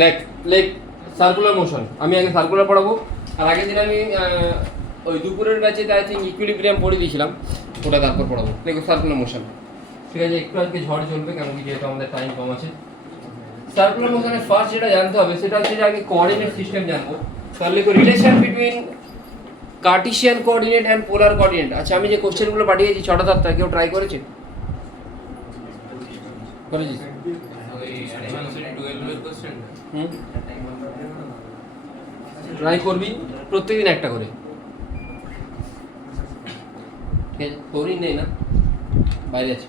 দেখ lake circular motion, আমি আগে সার্কুলার পড়াবো। আর আগের দিন আমি ওই দুপুরের ব্যাচে আই থিঙ্ক ইকুইলিব্রিয়াম পড়ে দিয়েছিলাম, ওটা তারপর পড়াবো। দেখো সার্কুলার মোশন, ঠিক আছে? একটু আজকে ঝড় চলবে, কেন কি যেহেতু আমাদের টাইম কম আছে। সার্কুলার মোশনের ফার্স্ট যেটা জানতে হবে সেটা হচ্ছে যে আগে কোঅর্ডিনেট সিস্টেম জানবো। তাহলে relation between Cartesian coordinate and polar coordinate. আচ্ছা, আমি যে কোশ্চেনগুলো পাঠিয়েছি 6টা 7টা, কেউ ট্রাই করেছে? করেছিস? ট্রাই করবি প্রত্যেকদিন একটা করে, ঠিক আছে? তোরই নেই না, বাইরে আছে।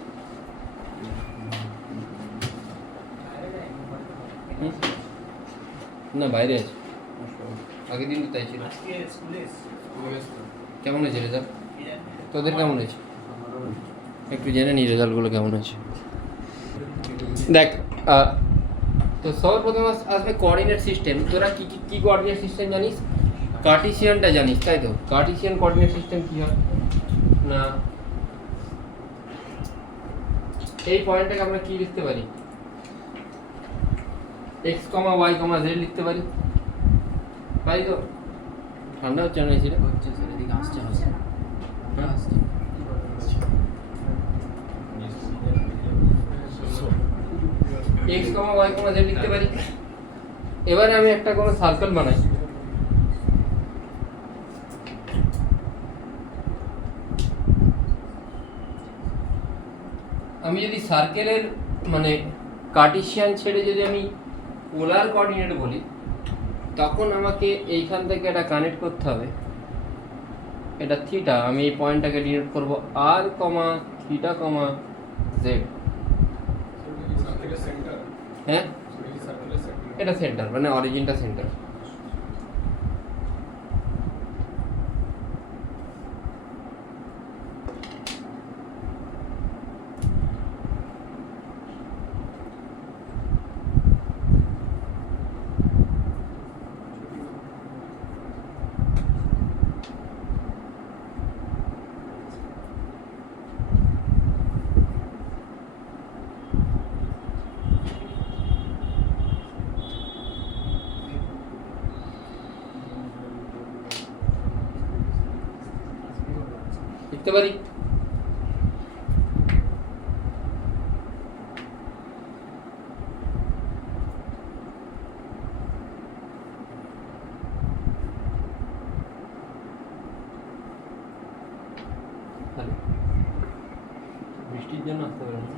না বাইরে আছে, আগের দিন তো তাই ছিল। কেমন হয়েছে রেজাল্ট? তোদের কেমন হয়েছে একটু জেনে নি রেজাল্টগুলো কেমন হয়েছে। দেখ তো সবার প্রথমে আসবে কোঅর্ডিনেট সিস্টেম। তোরা কি কি কি কোঅর্ডিনেট সিস্টেম জানিস? কার্টেসিয়ানটা জানিস, তাই তো? কার্টেসিয়ান কোঅর্ডিনেট সিস্টেম কি হয় না, এই পয়েন্টটাকে আমরা কি লিখতে পারি? x, y, z লিখতে পারি, তাই তো? ঠান্ডা হচ্ছে না এসে? হচ্ছে স্যার, এদিকে আসছে না। x, y, z লিখতে পারি। এবারে আমি একটা কোনো সার্কেল বানাই। আমি যদি সার্কেলের মানে কার্টেসিয়ান ছেড়ে যদি আমি পোলার কোঅর্ডিনেট বলি, তখন আমাকে এইখান থেকে এটা কানেক্ট করতে হবে। এটা থিটা, আমি এই পয়েন্টটাকে ডিনোট করব r, থিটা, z। হ্যাঁ, এটা সেন্টার, মানে অরিজিনটা সেন্টার। লিখতে পারি। বৃষ্টির জন্য আসতে পারে না।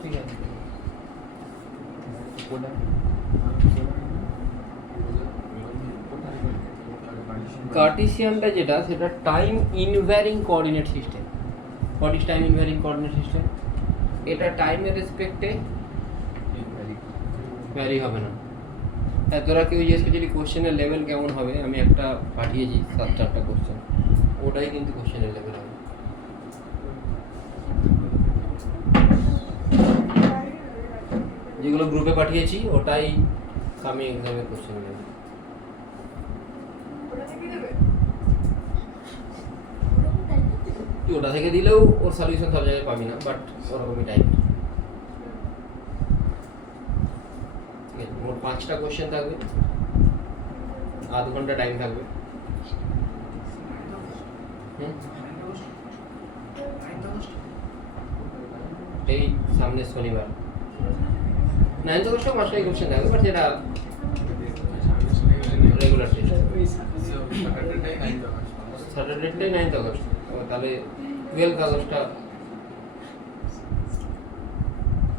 ঠিক আছে, কার্টেসিয়ানটা যেটা, সেটা time invariant coordinate system. What is time invariant coordinate system? এটা টাইমের রেসপেক্টে ভ্যারি হবে না। তোরা কেউ জিজ্ঞেস করছিলি কোশ্চেনের লেভেল কেমন হবে, আমি একটা পাঠিয়েছি 7-8টা কোশ্চেন, ওটাই কিন্তু কোশ্চেনের লেভেল হবে। যেগুলো গ্রুপে পাঠিয়েছি ওটাই আমি এক্সামের কোশ্চেন নেব। তুই ওটা থেকে দিলেও ওর সলিউশন সব জায়গায় পাবি না, বাট ওরকমই টাইপ। মোট 5টা কোশ্চেন থাকবে, আধ ঘন্টা টাইম থাকবে। এই সামনে শনিবার 9th অগস্ট 5টাই কোশ্চেন থাকবে, বাট যেটা রেগুলার টেস্ট। স্যাটারডেটাই 9th অগস্ট, তাহলে 12th অগস্টটা,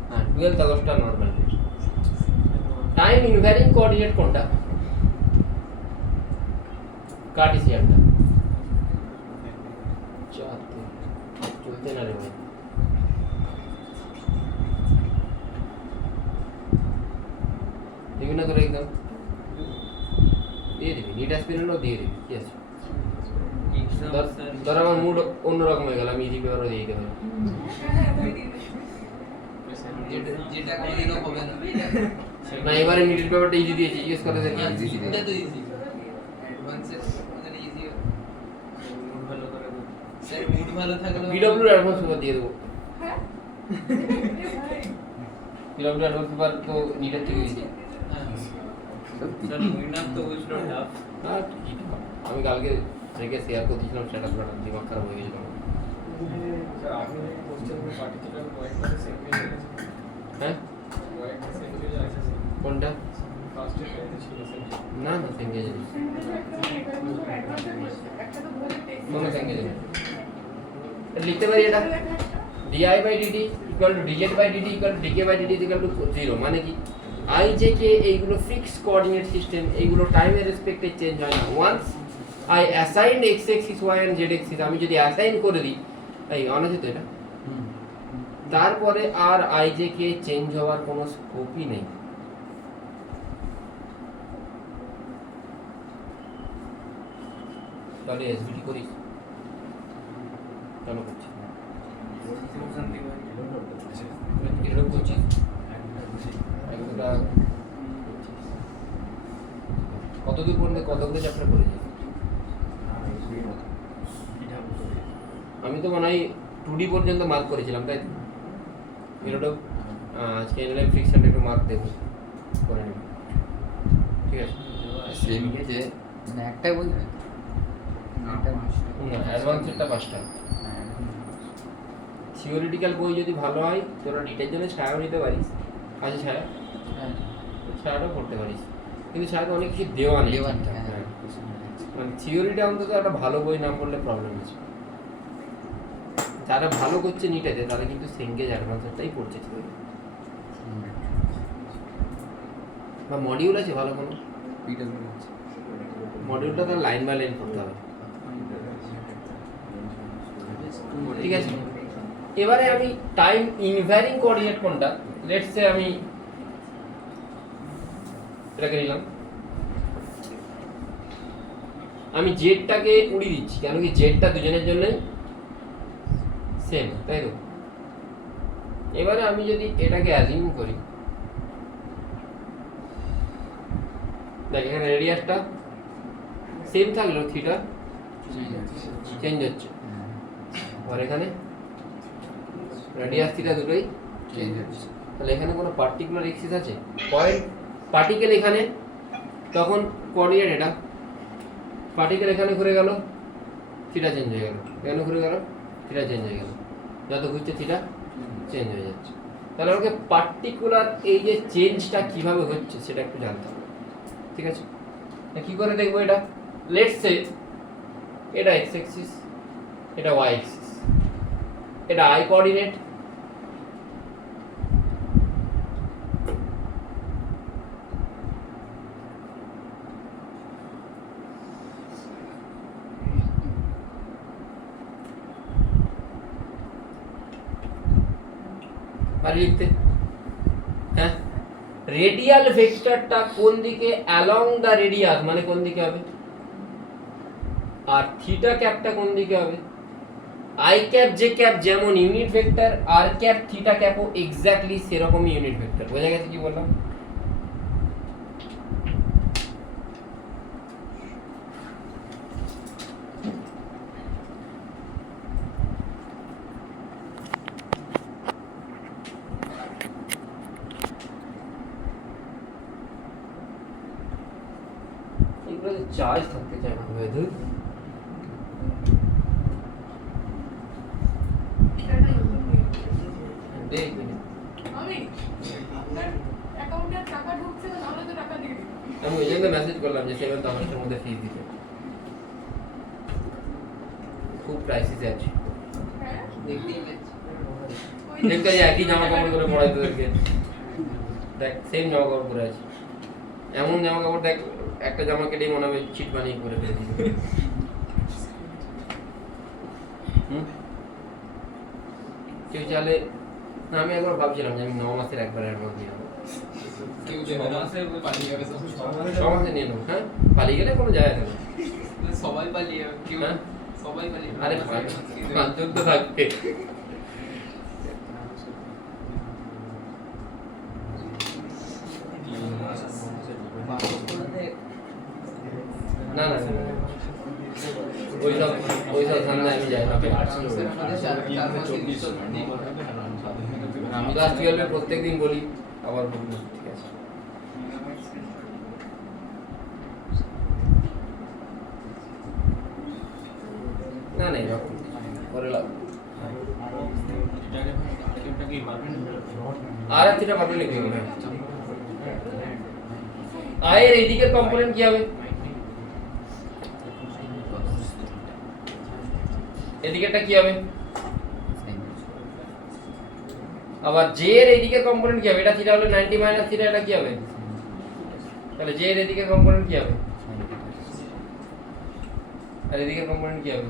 হ্যাঁ 12th অগস্টটা normal test. Time invariant coordinate কোনটা? কার্টেসিয়ানটা। চলতে না রে ভাই, দিবি না তোর এক্সাম? দিয়ে দিবি, নিট অ্যাসপিরেন্টও দিয়ে দিবি, কি আছে? ধর আমার মুড অন্যরকম হয়ে গেল, আমি ইজি পেপারও দিয়ে দিতে পারি। যেটা কোনোদিনও হবে না, না এবারে মিডিল পেপারটা ইজি দিয়েছি, জিজ্ঞেস করে দেখি। এটা তো ইজি অ্যাডভান্সের মানে ইজি মুড ভালো করে দেব স্যার, মুড ভালো থাকলে পিডব্লিউ অ্যাডভান্স পেপার দিয়ে দেবো। হ্যাঁ পিডব্লিউ অ্যাডভান্স পেপার তো নিটের থেকে ইজি। হ্যাঁ স্যার মুইনাম তো উইজ নট টাফ। আর কি টাকা? আমি কালকে থেকে শেয়ার করে দিয়েছিলাম, সেটা পুরো দিমাগ খারাপ হয়ে গেছিল। আপনি কোশ্চেন পার্টিকুলার ওয়াইড সেকেন্ড হ্যাঁ ওয়াইড সেকেন্ড আছে কোনটা? ফার্স্ট এর ছিল সেকেন্ড না না সেঙ্গে যাবে, একটা তো বলে টেক্সট কোনো সেঙ্গে যাবে। লিখতে পারি এটা di by dt equal to dz by dt equal to dk by dt equal to 0, মানে কি আই জে কে এইগুলো ফিক্সড কোঅর্ডিনেট সিস্টেম, এইগুলো টাইমের রেসপেক্টে চেঞ্জ হয় না। Once I assigned x axis y and z axis, আমি যদি assign করে দিই, এই অন আছে তো এটা, তারপরে আর আই জে কে চেঞ্জ হওয়ার কোনো স্কোপই নেই। তাহলে এসবিটি করিস কেন করছিস? এরকম করছিস একটা কতদূর পর্যন্ত কতগুলো চ্যাপ্টার করেছিস? আমি তো মনে হয় 2D পর্যন্ত মার্ক করেছিলাম, তাই তো? এরোটা আজকে এনলাইন ফিকশনটা একটু মার্ক দেবো, করে নেব, ঠিক আছে? সেম যে মানে একটাই বই হয় না অ্যাডভান্সেরটা 5টা। থিওরিটিক্যাল বই যদি ভালো হয় তোরা নিটের জন্য ছায়াও নিতে পারিস, আছে ছায়া, ছায়াটাও পড়তে পারিস, কিন্তু ছায়াতে অনেক কিছু দেওয়া নেই। দেওয়া নেই, হ্যাঁ। হ্যাঁ। মানে থিওরিটা অন্তত একটা ভালো বই না পড়লে প্রবলেম আছে। যারা ভালো করছে নিটেতে তারা কিন্তু সেঙ্গেজ অ্যাডভান্সেরটাই পড়ছে থিওরি, বা মডিউল আছে ভালো কোনো মডিউলটা তার লাইন বাই লাইন পড়তে হবে, ঠিক আছে? এবারে আমি টাইম ইনভ্যারিং কোঅর্ডিনেট কোনটা, লেটস সে আমি এটাকে নিলাম, আমি জেডটাকে উড়িয়ে দিচ্ছি, কেন কি জেডটা দুজনের জন্যই সেম, তাই তো? এবারে আমি যদি এটাকে অ্যাজিউম করি, দেখ এখানে রেডিয়াসটা সেম থাকলো, থিটা চেঞ্জ হচ্ছে, আর এখানে রেডিয়াস থিটা দুটোই চেঞ্জ হচ্ছে। তাহলে এখানে কোনো পার্টিকুলার এক্সিস আছে? পয়েন্ট পার্টিকেল এখানে, তখন কোঅর্ডিনেট এটা, পার্টিকেল এখানে ঘুরে গেল, থিটা চেঞ্জ হয়ে গেল, এখানে ঘুরে গেল, থিটা চেঞ্জ হয়ে গেল, যত ঘুরছে থিটা চেঞ্জ হয়ে যাচ্ছে। তাহলে আমাকে পার্টিকুলার এই যে চেঞ্জটা কিভাবে হচ্ছে সেটা একটু জানতে হবে, ঠিক আছে? কি করে দেখবো এটা? লেটস সে এটা এক্স অ্যাক্সিস, এটা ওয়াই অ্যাক্সিস, এটা আই কোঅর্ডিনেট, আর লিখতে, হ্যাঁ রেডিয়াল ভেক্টরটা কোন দিকে অ্যালং দ্য রেডিয়াস, মানে কোন দিকে হবে, আর থিটা ক্যাপটা কোন দিকে হবে। আই ক্যাপ জে ক্যাপ যেমন ইউনিট ভেক্টর, আর ক্যাপ থিটা ক্যাপও এক্স্যাক্টলি সেরকমই ইউনিট ভেক্টর। বোঝা গেছে কি বললাম? চার্জ থাকতে চায় না ধর, দেখ আমি আপনার অ্যাকাউন্টে টাকা ঢুকছে না, নাহলে তো টাকা দিয়ে দিই। আমি ওই জন্য মেসেজ করলাম যে 7th আগস্টের মধ্যে ফিস দিতে, খুব ক্রাইসিসে আছি। হ্যাঁ দেখতেই পাচ্ছি ওই দেখতে যাই একই জামা কাপড় করে পড়াই তোদেরকে, দেখ সেম জামা কাপড় পরে আছি, এমন জামা কাপড় দেখ একটা জামা কেটেই মনে হবে চিট বানিয়ে করে ফেলে দিই। কেউ চাইলে না, আমি একবার ভাবছিলাম যে আমি 9 মাসের একবার অ্যাডভান্স নিয়ে নেবো, কেউ 6 মাসে পালিয়ে যাবে, 6 মাসে নিয়ে নেবো। হ্যাঁ পালিয়ে গেলে কোনো যায় আসে না, সবাই পালিয়ে যাবে, কেউ হ্যাঁ? সবাই পালিয়ে যাবে। আরে 5 তো থাকবে। না না ওই সব ধান্দায় আমি যাই না। স্যার আমাদের 4 মাস চব্বিশ নেই। আমি ক্লাস 12 প্রত্যেক দিন বলি, আবার বলি না, ঠিক আছে। না না এরকম পরে লাভ আর একটা পাবেন নাকি? আয়ের এইদিকের কম্পোনেন্ট কি হবে? এদিকেরটা কি হবে? আবার জে এর এইদিকের কম্পোনেন্ট কি হবে? এটা থিটা হলো 90 মাইনাস থিটা, এটা কি হবে? তাহলে জে এর এইদিকের কম্পোনেন্ট কি হবে? আর এদিকের কম্পোনেন্ট কি হবে?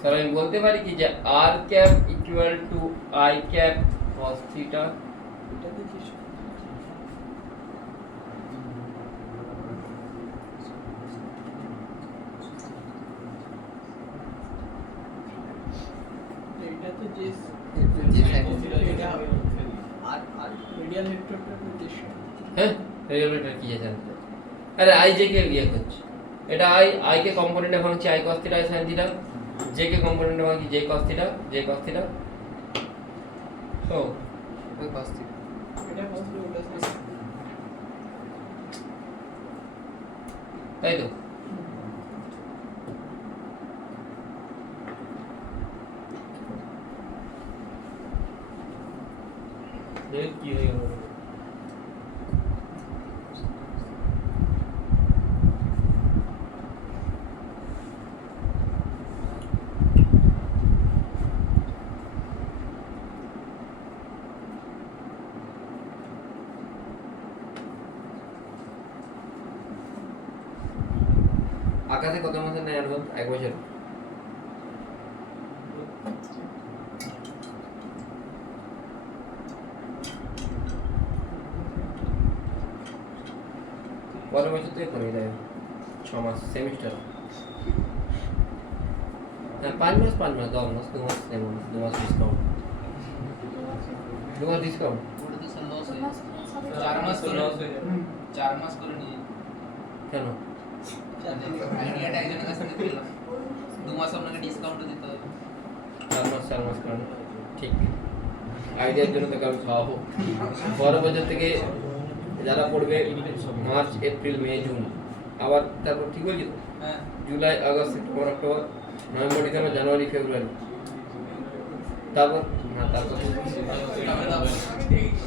স্যার আমি বলতে পারি কি যে r cap equal to I cap cos theta. এটা তো যে যে side এটা আর রেডিয়াল ভেক্টরটা তো যে হ্যাঁ রেগুলেটর কি জানতে? আরে আই জে কে ইয়ে করছে, এটা আই কে কম্পোনেন্ট এখন হচ্ছে I cos theta I sin theta, J K component এখন কি J cos theta J cos theta. তো ওই cos theta। এটা বলতে ওটা তাই তো কি হয়ে গেল? আকাশে কত মাসের নেয় অ্যাডভান্স? 1 বছর। পরের বছর থেকে কমিয়ে দেয় 6 মাস সেমিস্টার। হ্যাঁ 5 মাস 10 মাস 2 মাস 2 মাস ডিসকাউন্ট 2 মাস ডিসকাউন্ট। ওটা তো স্যার লস হয়ে হবে। 4 মাস করে লস হয়ে যাবে। 4 মাস করে নিয়ে কেন? আইডিয়াটা একজনের কাছ থেকে পেলাম 2 মাস আপনাকে ডিসকাউন্টও দিতে হবে। 4 মাস কারণ ঠিক আইডিয়ার জন্য তো কারণ খাওয়াবো। পরের বছর থেকে যারা পড়বে মার্চ এপ্রিল মে জুন, আবার তারপর ঠিক বলছি তো, হ্যাঁ July August September October November December January February, তারপর না তারপর তবে দাও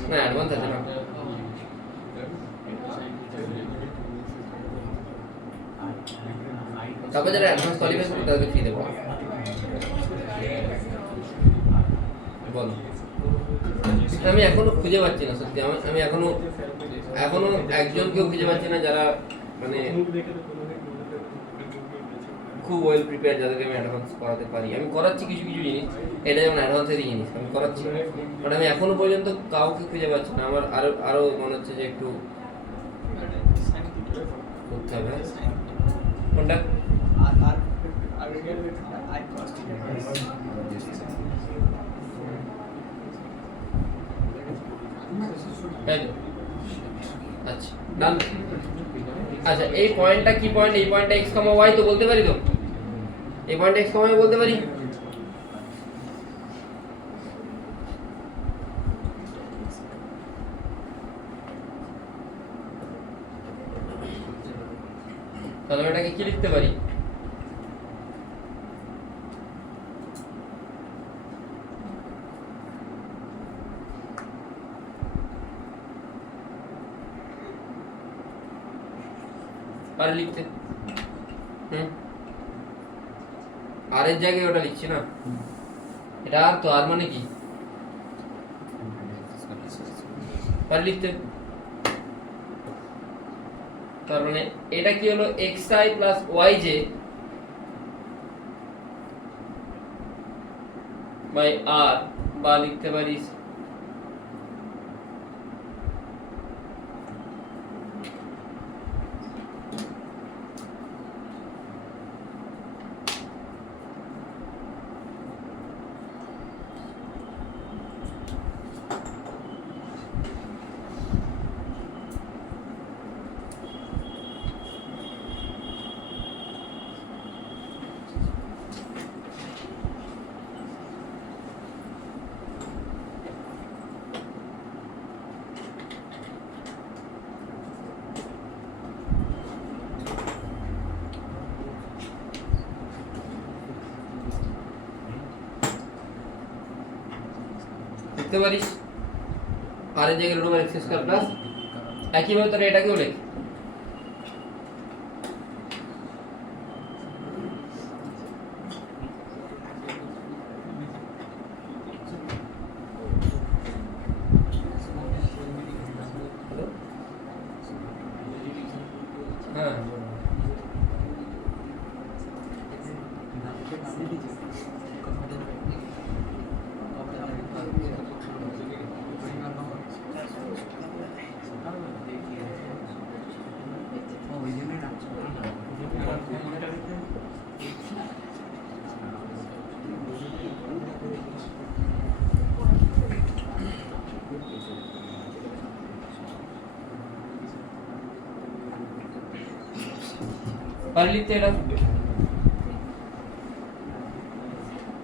না অ্যাডভান্স আছে না। তারপর যারা অ্যাডভান্স কোয়ালিফাই করবে তাদেরকে ফি দেবো। বল আমি এখনো খুঁজে পাচ্ছি না সত্যি, আমি এখনো একজনকেও খুঁজে পাচ্ছি না যারা মানে খুব ওয়েল প্রিপেয়ার, যাদেরকে আমি অ্যাডভান্স করাতে পারি। আমি করাচ্ছি কিছু কিছু জিনিস, এটা যেমন অ্যাডভান্সেরই জিনিস আমি করাচ্ছি, বাট আমি এখনো পর্যন্ত কাউকে খুঁজে পাচ্ছি না। আমার আরো মনে হচ্ছে যে একটু করতে হবে। কোনটা? আর radial vector I cos theta তাই তো? আচ্ছা ডান। আচ্ছা এই পয়েন্টটা কি পয়েন্ট? এই পয়েন্টটা x, y তো বলতে পারি তো? এই পয়েন্টটা x, y বলতে পারি? তাহলে এটাকে কি লিখতে পারি? পারি লিখতে? আর এর জায়গায় ওটা লিখছি না, এটা আর তো আর মানে কি পারি লিখতে? তার মানে এটা কি হলো xi plus yj by r, বা লিখতে পারি লিখতে পারিস আর এর জায়গায় root over x square plus একইভাবে তোরা এটাকেও লেখ। হ্যাঁ পারি লিখতে, এটা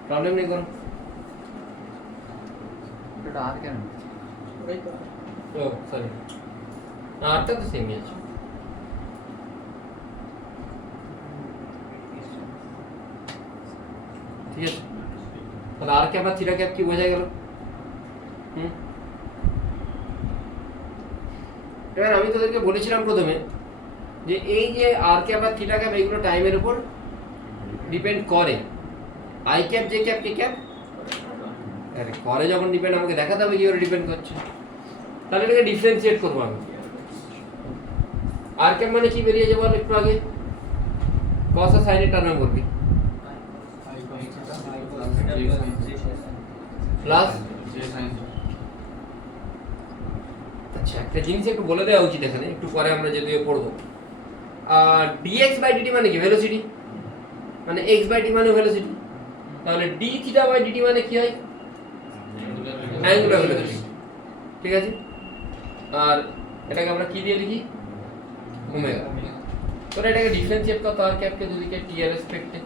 প্রবলেম নেই কোনো। এটা আর কেন ওটাই তো ও সরি, আরটা তো সেমই আছে। ঠিক আছে, তাহলে আর ক্যাপ আর থিটা ক্যাপ কি বোঝা গেল? এবার আমি তোদেরকে বলেছিলাম প্রথমে যে এই যে আর ক্যাপ আর থিটা ক্যাপ এইগুলো টাইমের উপর ডিপেন্ড করে। I cap J cap K cap আরে করে যখন ডিপেন্ড, আমাকে দেখাতে হবে কি করে ডিপেন্ড করছে। তাহলে এটাকে ডিফারেন্সিয়েট করবো আমি। আর ক্যাপ মানে কি বেরিয়েছে বল একটু আগে? কস আর সাইনের টার্ম করবি প্লাস। আচ্ছা একটা জিনিস একটু বলে দেওয়া উচিত এখানে, একটু পরে আমরা যদিও পড়বো। dx বাই dt মানে কি? ভেলোসিটি, মানে x বাই t মানে ভেলোসিটি। তাহলে d থিটা বাই dt মানে কি হয়? Angular velocity. ঠিক আছে, আর এটাকে আমরা কি দিয়ে লিখি? ওমেগা। তোরা এটাকে ডিফারেন্সিয়েট করতে আর ক্যাপকে দুদিকে t এর রেসপেক্টে।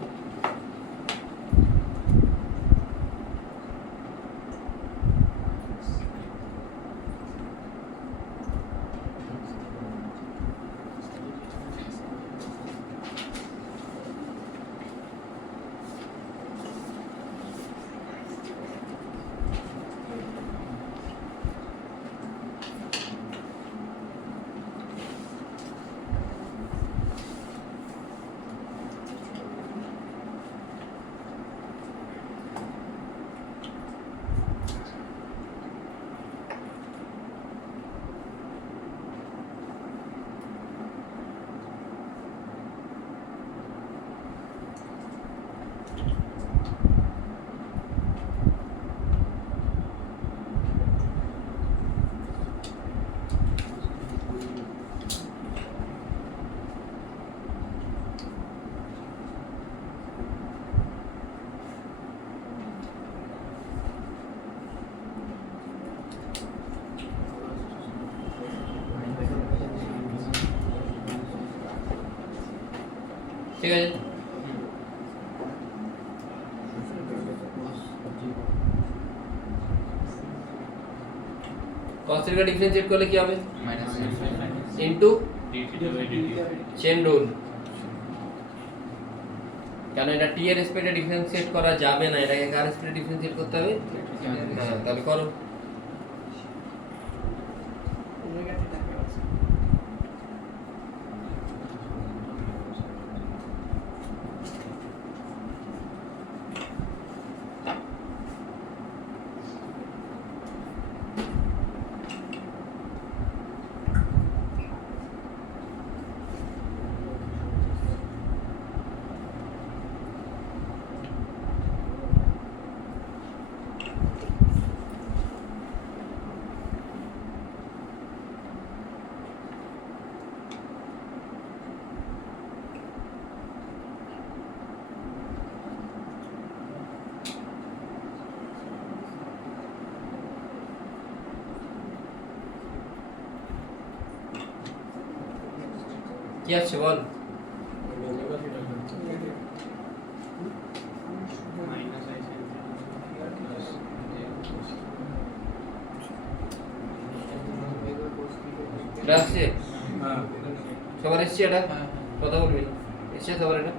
ঠিক আছে, cos থিটা ডিফারেন্সিয়েট করলে কি হবে? Minus into chain rule. কেন এটা t এর রেসপেক্টে ডিফারেন্সিয়েট করা যাবে না, এটাকে কার রেসপেক্টে ডিফারেন্সিয়েট করতে হবে? হ্যাঁ, তাহলে করো। ওমেগা থিটা কে আছে কি আছে বল? Omega theta minus I sin এটা আসছে? হ্যাঁ সবার এসছে এটা? হ্যাঁ কথা বলবি? এসছে সবার এটা?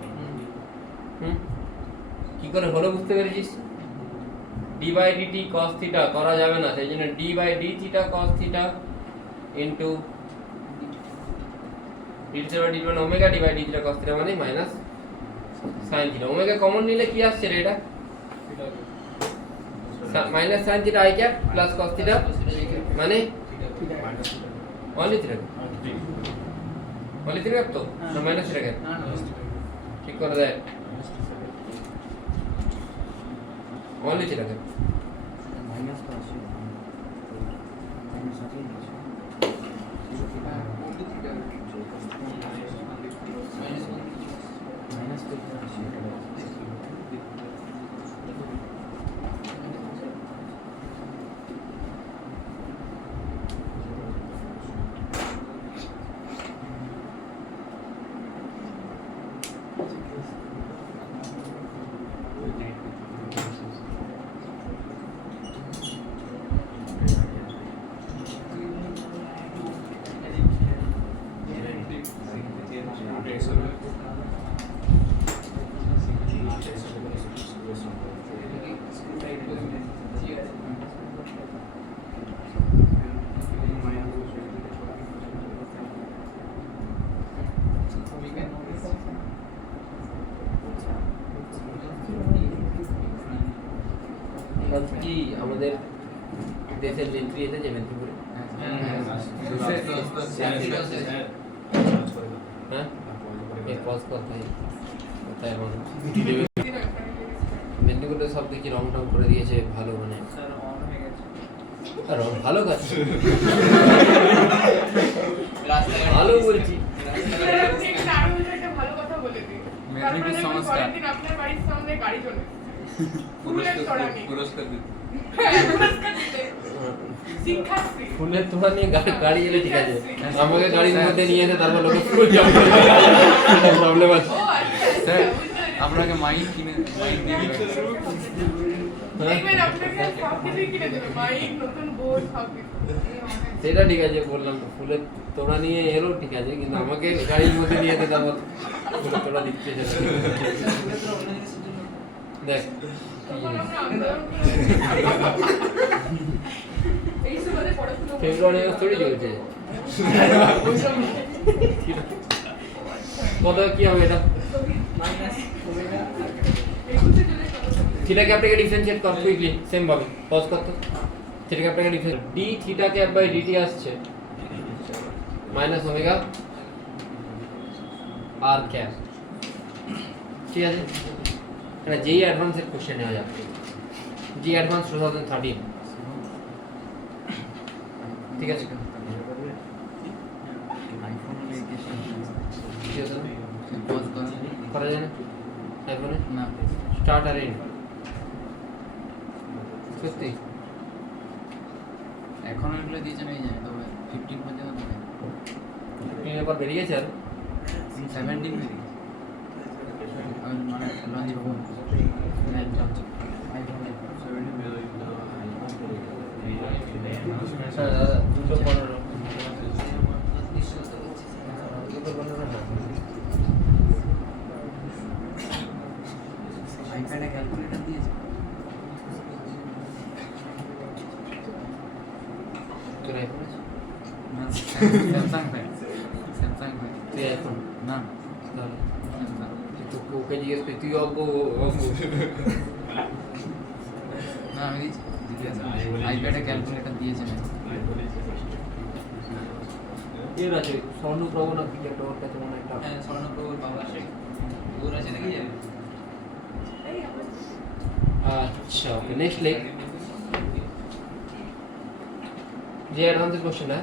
কি করে হলো বুঝতে পেরেছিস? D by dt cos theta করা যাবে না, সেই জন্য d by d theta cos theta into d theta by d মানে omega d by d theta cos theta মানে minus sine theta. Omega common নিলে কি আসছে রে এটা? Minus sine theta I cap plus cos theta মানে only theta, only theta তো না মাইনাস থিটা ক্যাপ? ঠিক করে দেয় অনলি থিটা ক্যাপ। মাইনাস তো আসে মাইনাস আসে মাইনাস তো আসে কি আমাদের দেশের এন্ট্রি এসেছে মেদিনীপুরে? হ্যাঁ এই পজ কোথায় কোথায় আমার মেদিনীপুরে সব দেখি রং টং করে দিয়েছে ভালো, মানে স্যার অন হয়ে গেছে রং ভালো কাজ রাস্তাঘাটে ভালো বলছি। আপনি একটা আরো একটা ভালো কথা বলে দিন। মেদিনীপুর তারপরে সংস্কার। পরের দিন আপনার বাড়ির সামনে গাড়ি চলে এসেছে। ফুলের তোড়া নিয়ে। পুরস্কার দিতে হ্যাঁ, পুরস্কার দিতে। শিক্ষাশ্রী। ফুলের তোড়া নিয়ে গাড়ি এলে ঠিক আছে, আমাকে গাড়ির মধ্যে নিয়ে এসে তারপর লোকে ফুল যাবে প্রবলেম আছে। ও আচ্ছা, স্যার আচ্ছা, বুঝতে পেরেছি। আপনাকে মাইক কিনে মাইক দিয়ে দিবেন। দেখবেন আপনাকে সব কিছুই কিনে দেবে, মাইক, নতুন বোর্ড, সব কিছু। সেটা ঠিক আছে বললাম তো, ফুলের তোড়া নিয়ে এলো ঠিক আছে, কিন্তু আমাকে গাড়ির মধ্যে নিয়ে এসে তারপর ফুলের তোড়া দিচ্ছে সেটা ঠিক আছে। দেখ তখন আমরা আন্দোলন করে এই সুবাদে পড়াশোনা করতে ফেব্রুয়ারি মাস থোড়ি চলছে, কত কি হবে এটা? একুশে জুলাই কত? থিটা ক্যাপটাকে ডিফারেন্সিয়েট কর কুইকলি, সেম ভাবে পজ কর তো। থিটা ক্যাপটাকে difference d theta cap by dt আসছে মাইনাস ওমেগা আর ক্যাপ, ঠিক আছে। এটা যেই অ্যাডভান্সের কোশ্চেন নেওয়া যাবে, জি অ্যাডভান্স 2013, ঠিক আছে। আইফোন লেগে ঠিক আছে পজ করা করা যায় না আইফোনে না স্টার্ট আর এন্ড? সত্যি এখন এগুলো দিয়েছে না, এই যায় তবে 15 পর্যন্ত থাকে 15 এর পর বেরিয়ে গেছে আর 17 বেরিয়ে আমি মানে লঞ্চ ফোন আইফোন হ্যাঁ দাদা 215 আইপ্যাডে ক্যালকুলেটর দিয়েছে তোর আইফোন আছে? না স্যামসাং ভাই তুই আইফোন না তাহলে স্যামসাং তুই ওকে জিজ্ঞেস করি তুই অব্বো না আমি দিয়েছি আইপ্যাডে ক্যালকুলেটর দিয়েছে না এর আছে স্বর্ণপ্রভ না কি একটা ওর কাছে মনে হয় একটা হ্যাঁ স্বর্ণপ্রভুর বাবা আছে ওর আছে নাকি যাবে এই আমার अच्छा ओके नेक्स्ट लेग जे एडवांस क्वेश्चन है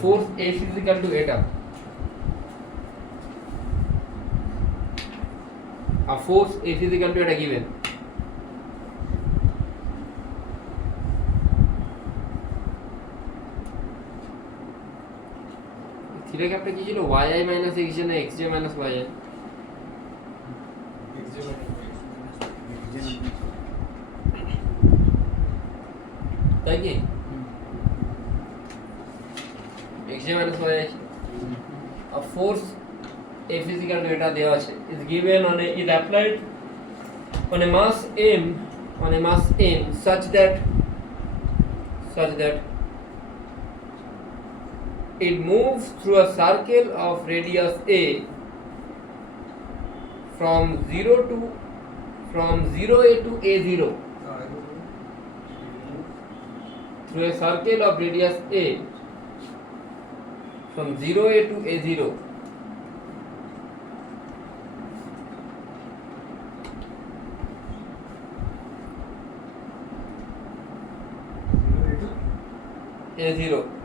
force F is equal to eta. A force F is equal to eta given. Theta ক্যাপটা কি ছিল yi মাইনাস xj না xj মাইনাস yi তাই কি xj মাইনাস yi আছে a force a physical data দেওয়া আছে is given on a is applied on a mass m such that it moves through a circle of radius a from 0a to a0 through a circle of radius a from 0a to a0 a0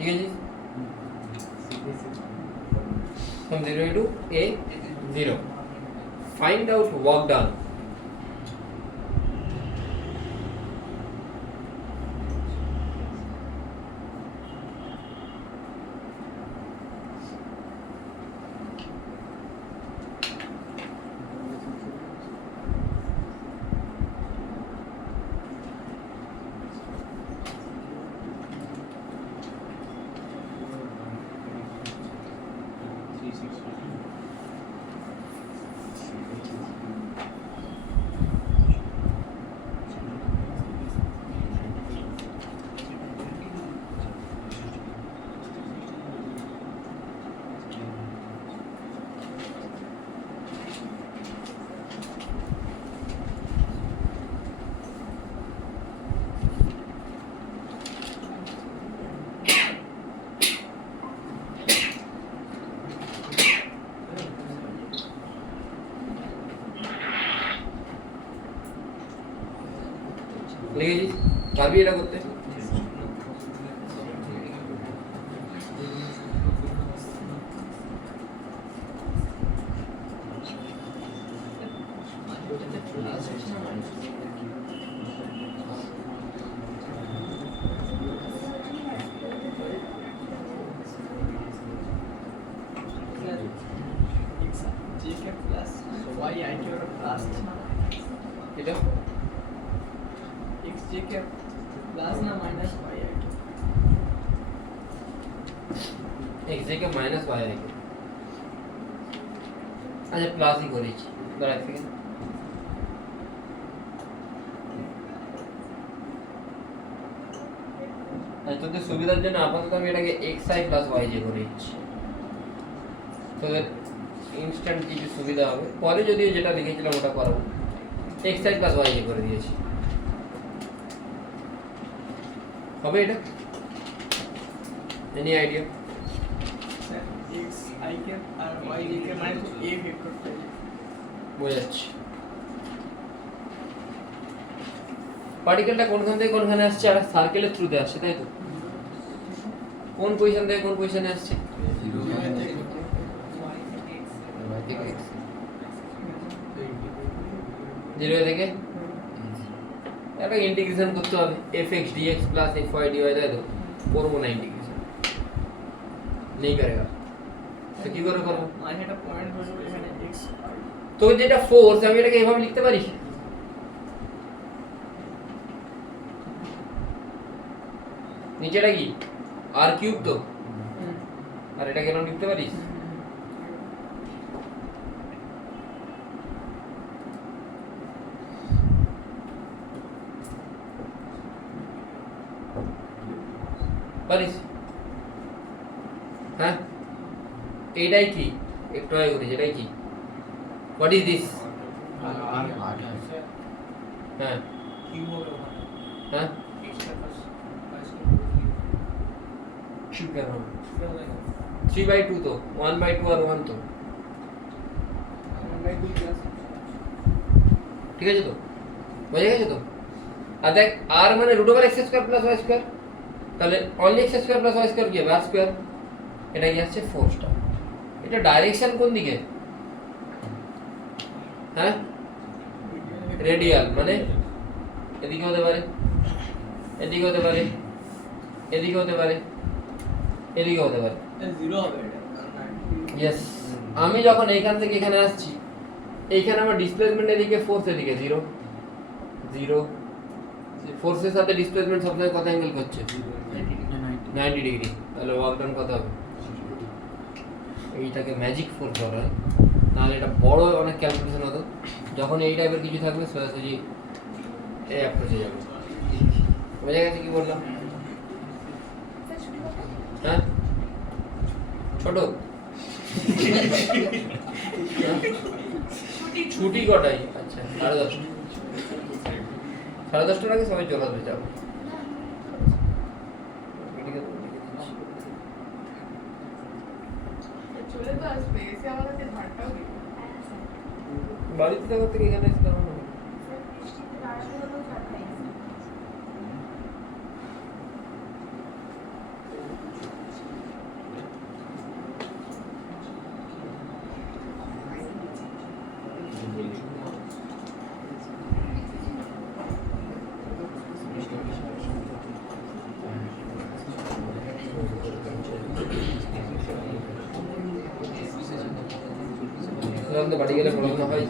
ঠিক আছে from 0 to a0 find out work done লিখেছিস পারবি এটা করতে JK plus y I to plus এটা x JK plus na minus y I to x K minus y কে আচ্ছা প্লাসই করেছি দাঁড়া এক সেকেন্ড তোদের সুবিধার জন্য আপাতত আমি এটাকে xi প্লাস yj করে দিচ্ছি তোদের ইনস্ট্যান্ট কিছু সুবিধা হবে পরে যদি যেটা লিখেছিলাম ওটা করাবো xi প্লাস yj করে দিয়েছি হবে এটা any idea x I cap আর y JK minus a vector type বোঝাচ্ছি পার্টিকেলটা কোনখান থেকে কোনখানে আসছে আর সার্কেলের থ্রুতে আসছে তাই তো কোন পজিশন থেকে কোন পজিশনে আসছে জিরো থেকে একটা ইন্টিগ্রেশন করতে হবে fx dx plus fy dy তাই তো করবো না ইন্টিগ্রেশন নেই করেগা তো কি করে করবো মানে একটা পয়েন্ট বসবে এখানে x তো যেটা ফোর্স আমি এটাকে এভাবে লিখতে পারি নিচেটা কি আর কিউব তো আর এটা কেন লিখতে পারিস পারিস হ্যাঁ এটাই কি একটু আগে করেছি এটাই কি হোয়াট ইজ দিস হ্যাঁ হ্যাঁ কেন 3/2 তো 1/2 আর 1 তো ঠিক আছে তো বোঝা গেছে তো আর দেখ আর মানে √x² + y² তাহলে অনলি x² + y² কি হবে r² এটা কি আসছে ফোর্সটা এটা ডাইরেকশন কোন দিকে হ্যাঁ রেডিয়াল মানে এদিকে হতে পারে এদিকে হতে পারে এদিকে হতে পারে এদিকে হতে পারে জিরো হবে এটা ইয়েস আমি যখন এইখান থেকে এখানে আসছি এইখানে আমার ডিসপ্লেসমেন্ট এদিকে ফোর্স এদিকে 0 ফোর্সের সাথে ডিসপ্লেসমেন্ট সবসময় কত অ্যাঙ্গেল করছে 90 ডিগ্রি তাহলে ওয়ার্ক ডান কত হবে এইটাকে ম্যাজিক ফোর্স বলা হয় নাহলে এটা বড় অনেক ক্যালকুলেশন হতো যখন এই টাইপের কিছু থাকবে সোজাসুজি এই অ্যাপ্রোচে যাবে বোঝা গেছে কি বললাম হ্যাঁ ছোট ছুটি কটাই আচ্ছা 10:30 আগে সবাই চলে আসবে যাবো চলে তো আসবে এসে আমাদেরকে ঝাড়টাও দিবে বাড়িতে থাকার থেকে এখানে এসে কেমন হবে সাধারণত বাড়ি গেলে পড়াশোনা হয়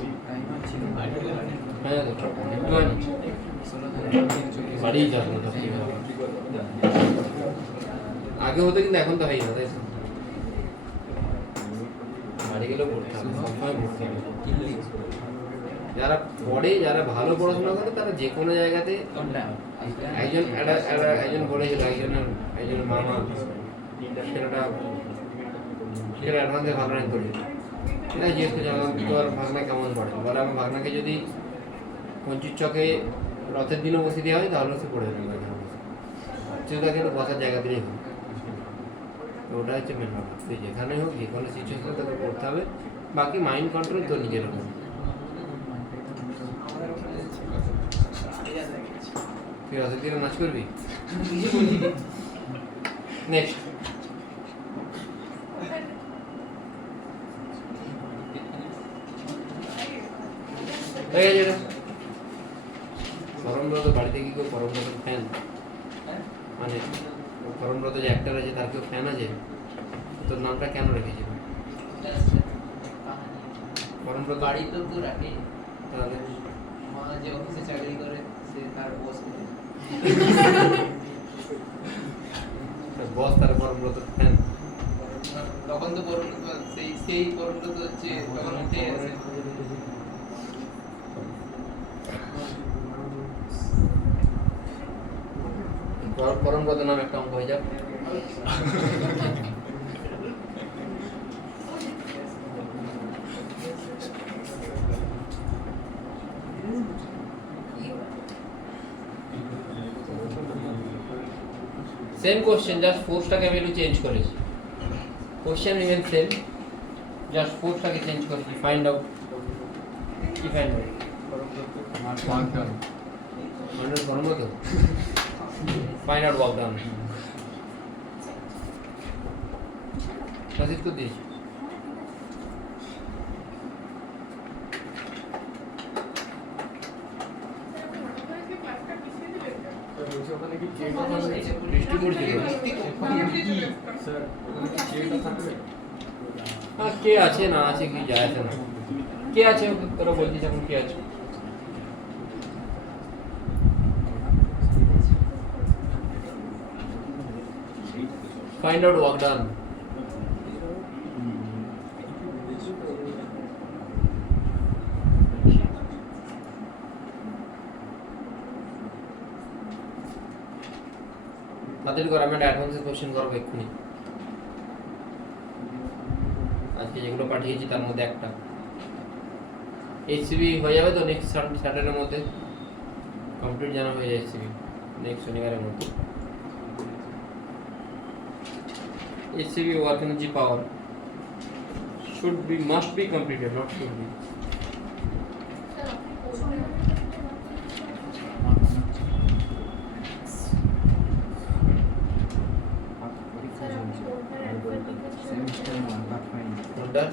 হ্যাঁ তো বাড়িই যাবো না আগে হতো কিন্তু এখন তো হয় না তাই তো? বাড়ি গেলেও পড়তে হবে সবসময় পড়তে হবে যারা পড়ে যারা ভালো পড়াশোনা করে তারা যে কোনো জায়গাতে একজন বলেছিল একজনের মামা সেটা অ্যাডভান্সে ভালো র্যাঙ্ক করেছিল সেটা জিজ্ঞেস করছে আমার তোর ভাগনা কেমন পড়ে বলে আমার ভাগনাকে যদি 25 চকে রথের দিনও বসে দেওয়া হয় তাহলে সে পড়ে যাবে সে তাকে একটু বসার জায়গা দিলেই হোক ওটা হচ্ছে মেন ব্যাপার তুই যেখানে হোক যে কোনো সিচুয়েশনে তোকে পড়তে হবে বাকি মাইন্ড কন্ট্রোল তোর নিজের উপর তুই রথের দিনে নাচ করবি নেক্সট হয়ে গেছে এটা করমব্রত বাড়িতে কি কেউ করমব্রত ফ্যান মানে করমব্রত যে অ্যাক্টর আছে তার কেউ ফ্যান আছে তোর নামটা কেন রেখেছিল করমব্রত বাড়ি তো কেউ রাখে তাহলে মা যে অফিসে চাকরি করে সে তার বস বস তার করমব্রত ফ্যান তখন তো করোনা সেই করোনা তো হচ্ছে তখন উঠে আছে করমব্রত নাম একটা অঙ্ক হয়ে যাক সেম কোশ্চেন জাস্ট ফোর্সটাকে আমি একটু চেঞ্জ করেছি কোশ্চেন রিমেন সেম জাস্ট ফোর্সটাকে চেঞ্জ করেছি ফাইন্ড আউট কি find out Karmabrata find out work done Rashid কো দিয়েছি ক্লাসটা পিছিয়ে দিলে ওখানে কি বৃষ্টি পড়ছিল স্যার ওখানে কি চেটা থাকবে হ্যাঁ কে আছে না আছে কি যায় আসে না কে আছে তোরা বলছিস এখন কে আছে ফাইন্ড আউট ওয়ার্ক ডান তাদের করে আমি একটা অ্যাডভান্সের কোশ্চেন করবো এক্ষুনি আজকে যেগুলো পাঠিয়েছি তার মধ্যে একটা এইচসিবি হয়ে যাবে তো নেক্সট স্যাটারডের মধ্যে কমপ্লিট জানা হয়ে যায় এইচসিবি নেক্সট শনিবারের মধ্যে HCB work energy power should be must be completed, not should be. কোনটা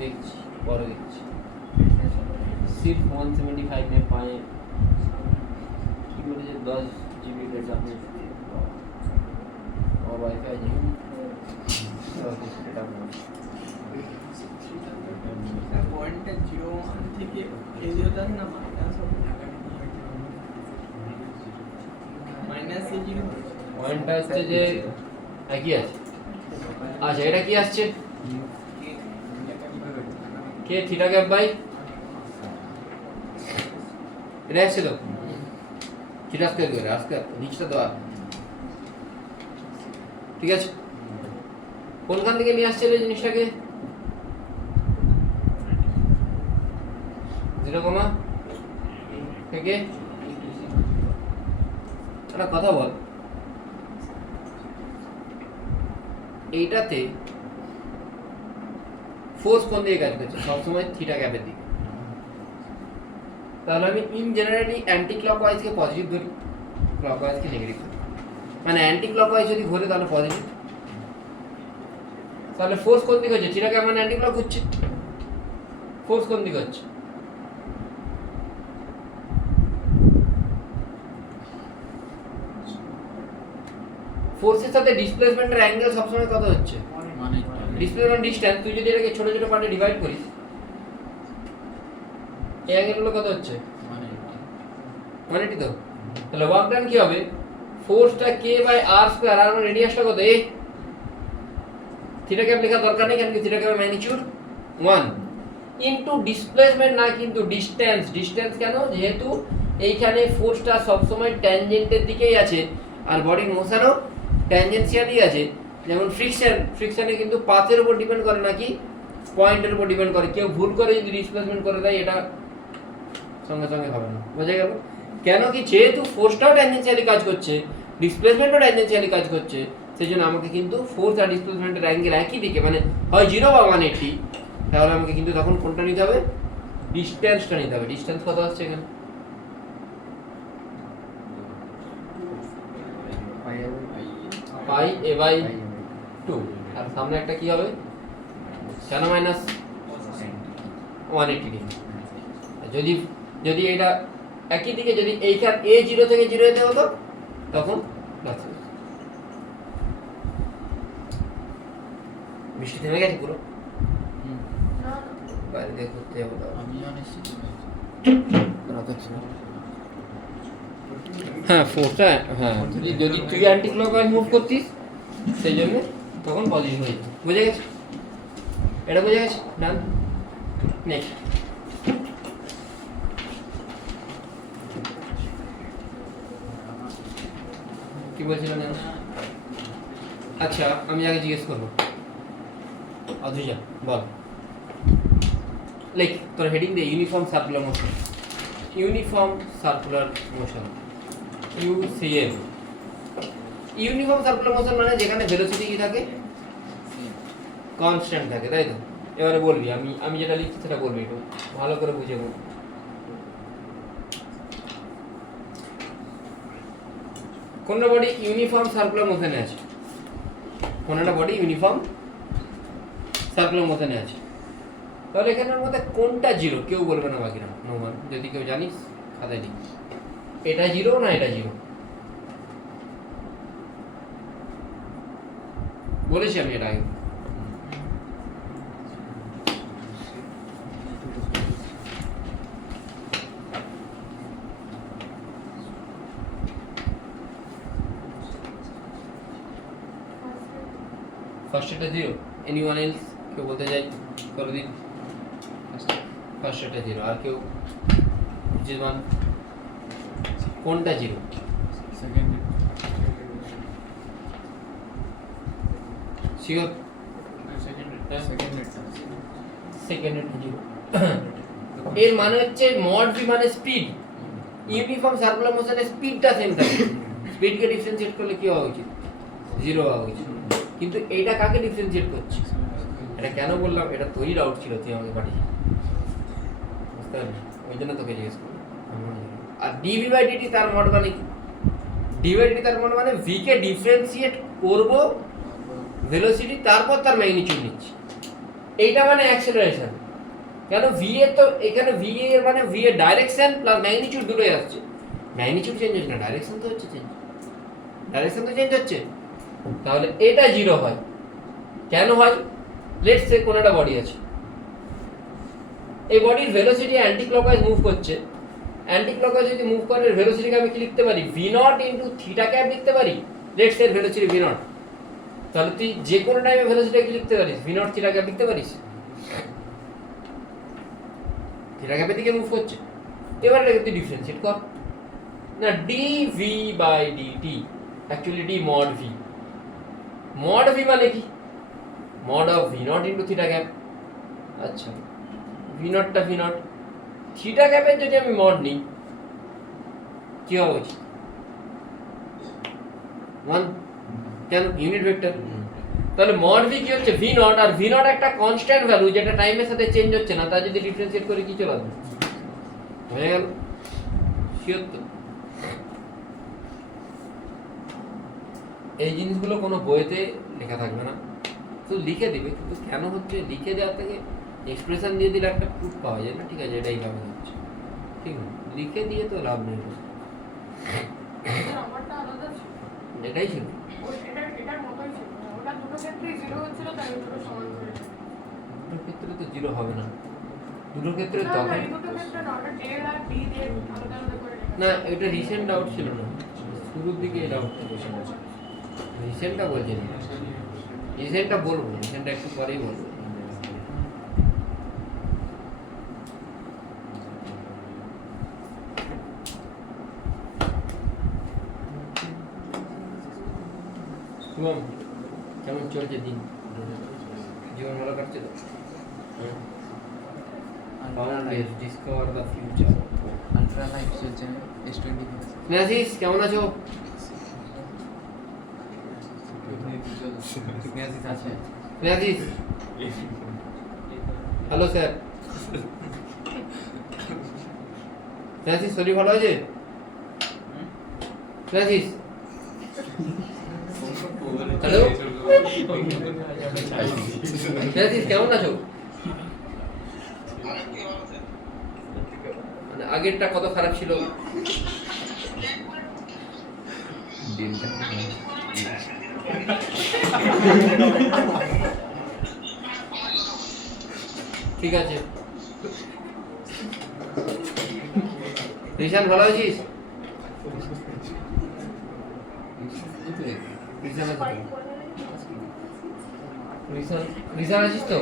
দেখছি পরে দেখছি सिर्फ 175 में पाए कि मुझे 10 GB डेटा अपने और वाईफाई जी और कुछ डेटा পয়েন্টটা 01 থেকে এই যেটা আছে না মাইনাস এই জিরো পয়েন্টটা হচ্ছে যে একই আছে আচ্ছা এটা কি আসছে কে থিটা গ্যাপ বাই এটা আসছে তো থিটা স্কয়ার করে আজকে নিচটা দেওয়া ঠিক আছে কোনখান থেকে নিয়ে আসছে এই জিনিসটাকে 0, থেকে একটা কথা বল এইটাতে ফোর্স কোন দিকে কাজ করছে সবসময় থিটা গ্যাপের দিকে তাহলে আমি in generally anti clockwise K positive ধরি ক্লকওয়াইজ কে নেগেটিভ ধরি মানে অ্যান্টি ক্লকওয়াইজ যদি ঘোরে তাহলে পজিটিভ তাহলে ফোর্স কোন দিকে হচ্ছে থিটা গ্যাপ মানে অ্যান্টি ক্লক হচ্ছে ফোর্স কোন দিকে হচ্ছে ফোর্সের সাথে ডিসপ্লেসমেন্টের অ্যাঙ্গেল সবসময় কত হচ্ছে মানে ডিসপ্লেসমেন্ট ডিসটেন্স তুই যদি এটাকে ছোট ছোট পার্টে ডিভাইড করিস এই অ্যাঙ্গেলগুলো কত হচ্ছে মানে এটি তো তাহলে ওয়ার্ক ডান কি হবে ফোর্সটা k বাই r স্কয়ার আর মানে রেডিয়াসটা কত a থিটা ক্যাপ লেখা দরকার নেই কারণ কি থিটা ক্যাপের ম্যাগনিটিউড 1 ইনটু ডিসপ্লেসমেন্ট না কিন্তু ডিসটেন্স ডিসটেন্স কেন যেহেতু এইখানে ফোর্সটা সব সময় ট্যানজেন্টের দিকেই আছে আর বডির মোশনও ট্যানজেনশিয়ালি আছে যেমন ফ্রিকশনে কিন্তু পাথের উপর ডিপেন্ড করে নাকি পয়েন্টের উপর ডিপেন্ড করে কেউ ভুল করে যদি ডিসপ্লেসমেন্ট করে দেয় এটা সঙ্গে সঙ্গে হবে না বোঝা গেল কেন কি যেহেতু ফোর্সটাও ট্যানজেনশিয়ালি কাজ করছে ডিসপ্লেসমেন্টও ট্যানজেনশিয়ালি কাজ করছে সেই জন্য আমাকে কিন্তু ফোর্স আর ডিসপ্লেসমেন্টের অ্যাঙ্গেল একই দিকে মানে হয় 0 বা 180 তাহলে আমাকে কিন্তু তখন কোনটা নিতে হবে ডিসটেন্সটা নিতে হবে ডিসটেন্স কত আসছে এখানে পাই a বাই 2 আর সামনে একটা কি হবে কেন মাইনাস 180 ডিগ্রি যদি যদি এটা একই দিকে যদি এইখান a 0 থেকে 0 এতে হতো তখন প্লাস বৃষ্টি থেমে গেছে পুরো বাইরে দিয়ে ঘুরতে যাবো আমি জানিছি হ্যাঁ ফোর্সটা হ্যাঁ যদি তুই অ্যান্টি ক্লকওয়াইজ মুভ করতিস সেই জন্য তখন পজিটিভ হয়ে যেত বুঝে গেছে এটা বুঝে গেছে ডান নেক্সট কি বলছিলাম জানো আচ্ছা আমি আগে জিজ্ঞেস করবো অধুজা বল লাইক তোর হেডিং দে uniform circular motion UCM uniform circular motion মানে যেখানে ভেলোসিটি কি থাকে কনস্ট্যান্ট থাকে তাই তো এবারে বলবি আমি যেটা লিখছি সেটা বলবি একটু ভালো করে বুঝে বল কোনটা বডি ইউনিফর্ম সার্কুলার মোশনে আছে কোনটা বডি ইউনিফর্ম সার্কুলার মোশনে আছে তাহলে এখানের মধ্যে কোনটা জিরো কেউ বলবে না বাকিরা নো ওয়ান যদি কেউ জানিস খাতায় লিখ এটা জিরো না এটা জিরো বলেছি আমি এটা আগে ফার্স্ট এটা জিরো এনিওয়ান এলস কেউ বলতে যাই করে দিন ফার্স্ট এটা জিরো আর কেউ জীবন কোনটা zero second sure second second zero এর মানে হচ্ছে মড ভি মানে স্পিড ইউনিফর্ম সার্কুলার মোশনের স্পিডটা সেম থাকে, স্পিডকে ডিফারেন্সিয়েট করলে কি হওয়া উচিত? 0 হওয়া উচিত। কিন্তু এইটা কাকে ডিফারেন্সিয়েট করছে? এটা কেন বললাম, এটা তোরই ডাউট ছিল, তুই আমাকে পাঠিয়ে, বুঝতে পারলি? ওই জন্য তোকে জিজ্ঞেস করলাম। আর ডিভি বাই ডিটি তার মড মানে কি? ডিভি বাই ডিটি তার মড মানে ভি কে ডিফারেন্সিয়েট করব ভেলোসিটি, তারপর তার ম্যাগনিটিউড নিচ্ছি। এইটা মানে অ্যাক্সেলারেশন। কেন ভি এর তো এখানে ভি এর মানে ভি এর ডাইরেকশন প্লাস ম্যাগনিটিউড দুটোই আসছে। ম্যাগনিটিউড চেঞ্জ হচ্ছে না, ডাইরেকশন তো হচ্ছে চেঞ্জ, ডাইরেকশন তো চেঞ্জ হচ্ছে। তাহলে এটা 0 হয়। কেন হয়? লেটস সে কোন একটা বডি আছে, এই বডির ভেলোসিটি অ্যান্টি ক্লকওয়াইজ মুভ করছে। অ্যান্টি ক্লকওয়াইজ যদি মুভ করে, ভেলোসিটিকে আমি কি লিখতে পারি? v0 ইনটু থিটা ক্যাপ লিখতে পারি। লেটস এর ভেলোসিটি v0। তাহলে তুই যে কোনো টাইমে ভেলোসিটি কি লিখতে পারিস? v0 থিটা ক্যাপ লিখতে পারিস। থিটা ক্যাপের দিকে মুভ করছে। এবার এটাকে তুই ডিফারেন্সিয়েট কর না, dv by dt actually d mod v। mod v মানে কি? mod of v0 into theta cap. আচ্ছা, v0 টা v0, থিটা ক্যাপের যদি আমি মড নিই কি হওয়া উচিত? 1। কেন? Unit vector. তাহলে মড ভি কি হচ্ছে? v0, আর v0 একটা কনস্ট্যান্ট ভ্যালু যেটা টাইমের সাথে চেঞ্জ হচ্ছে না, তা যদি ডিফারেন্সিয়েট করে কি চলে আসবে? হয়ে গেল। শিওর তো? এই জিনিসগুলো কোনো বইতে লেখা থাকবে না, তো লিখে দিবে, কিন্তু কেন হচ্ছে লিখে দেওয়ার থেকে এক্সপ্রেশন দিয়ে দিলে একটা প্রুফ পাওয়া যায় না। ঠিক আছে, এটাই ভাবে হচ্ছে, ঠিক না? লিখে দিয়ে তো লাভ নেই, আমারটা আলাদা ছিল, এটাই ছিল। এটার মতোই ছিল, ওটা দুটো ক্ষেত্রেই 0 হচ্ছিল, তাই ওই দুটো সমান করে দিয়েছি। দুটোর ক্ষেত্রে তো 0 হবে না, দুটোর ক্ষেত্রে না, তখন এই দুটো ক্ষেত্রে না, ওটা ডেল আর ডি দিয়ে আলাদা আলাদা করে লেখা না, এটা রিসেন্ট ডাউট ছিল না, শুরুর দিকে এই ডাউটটা ছিল। রিসেন্টটা বলছি না, রিসেন্টটা বলবো, রিসেন্টটা একটু পরেই বলবো। শুভম, কেমন চলছে দিন? জীবন ভালো কাটছে তো? Discover the future. Ultra light চলছে S20। স্নেহাশিস কেমন আছো? আছে স্নেহাশিস, হ্যালো স্যার। স্নেহাশিস শরীর ভালো আছে? স্নেহাশিস হ্যালো, স্নেহাশিস কেমন আছো? মানে আগেরটা কত খারাপ ছিল? দিনটা ঠিক আছে। রিশান ভালো আছিস? রিশান আছে তো? রিশান আছিস তো?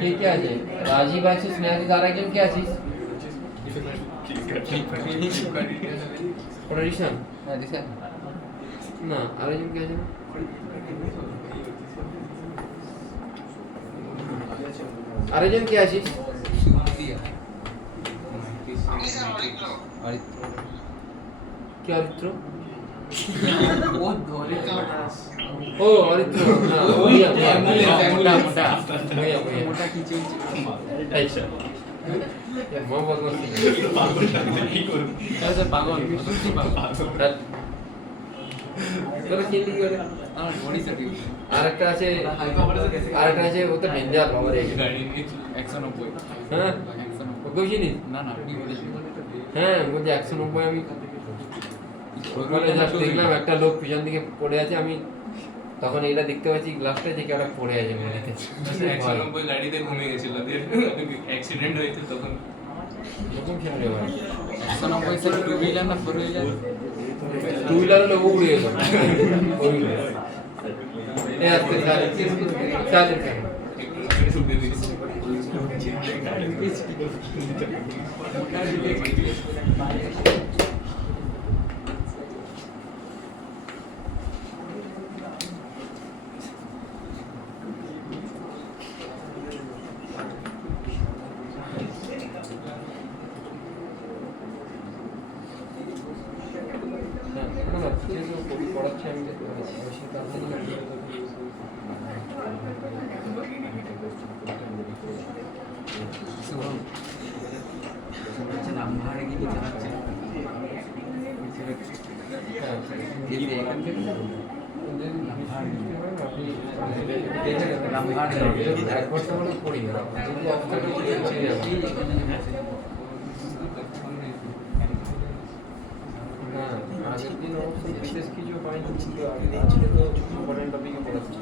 কে কে আছে? রাজীব আছিস, স্নেহাশিস, আর একজন কে আছিস? ওটা রিশান? হ্যাঁ দিশা না, আরেকজন কে আছে না? আরেকজন কে আছিস? দিয়া কে অরিত্র? ও ধরিত্র ও অরিত্র না, ভুইয়া, মোটা মোটা ভুইয়া, ভুইয়া। মোটা কি চলছে আচ্ছা, মোহাম্মদ মসজিদ। আচ্ছা পাগল সত্যি পাগল তোরা চিনলি কি করে? আমার বডি সাথে আরেকটা আছে, আরেকটা আছে, ও তো ডেঞ্জার বাবা রে। 190 হ্যাঁ, 190 ওকেও চিনিস? না না আপনি বলেছেন হ্যাঁ, বলছি 190। আমি ওখানে just দেখলাম একটা লোক পিছন দিকে পড়ে আছে, আমি তখন এটা দেখতে পাচ্ছি গ্লাসটা যে কেউ পড়ে আছে মনে হচ্ছে। 190 গাড়িতে ঘুমিয়ে গেছিল, অ্যাক্সিডেন্ট হয়েছে তখন। এরকম কেন রে ভাই? 190 স্যার 2 হুইলার না 4 হুইলার 2 হুইলার লোক উড়ে গেল। এই আজকে চালের কেন? পড়াচ্ছি আমি দেখতে পাচ্ছি বেশি তাড়াতাড়ি রামভাড়ে গিয়ে চালাচ্ছে হ্যাঁ এই এখান থেকে যদি রামভাড় আপনি দেখে নেবেন রামভাড় এক বছর হলে পড়ি না যদি আপনার ছেড়ে যাবে হ্যাঁ আগের দিন অবশ্যই বিশেষ কিছু পাইনি কিন্তু আজকে তো ইম্পর্টেন্ট টপিকে পড়াচ্ছি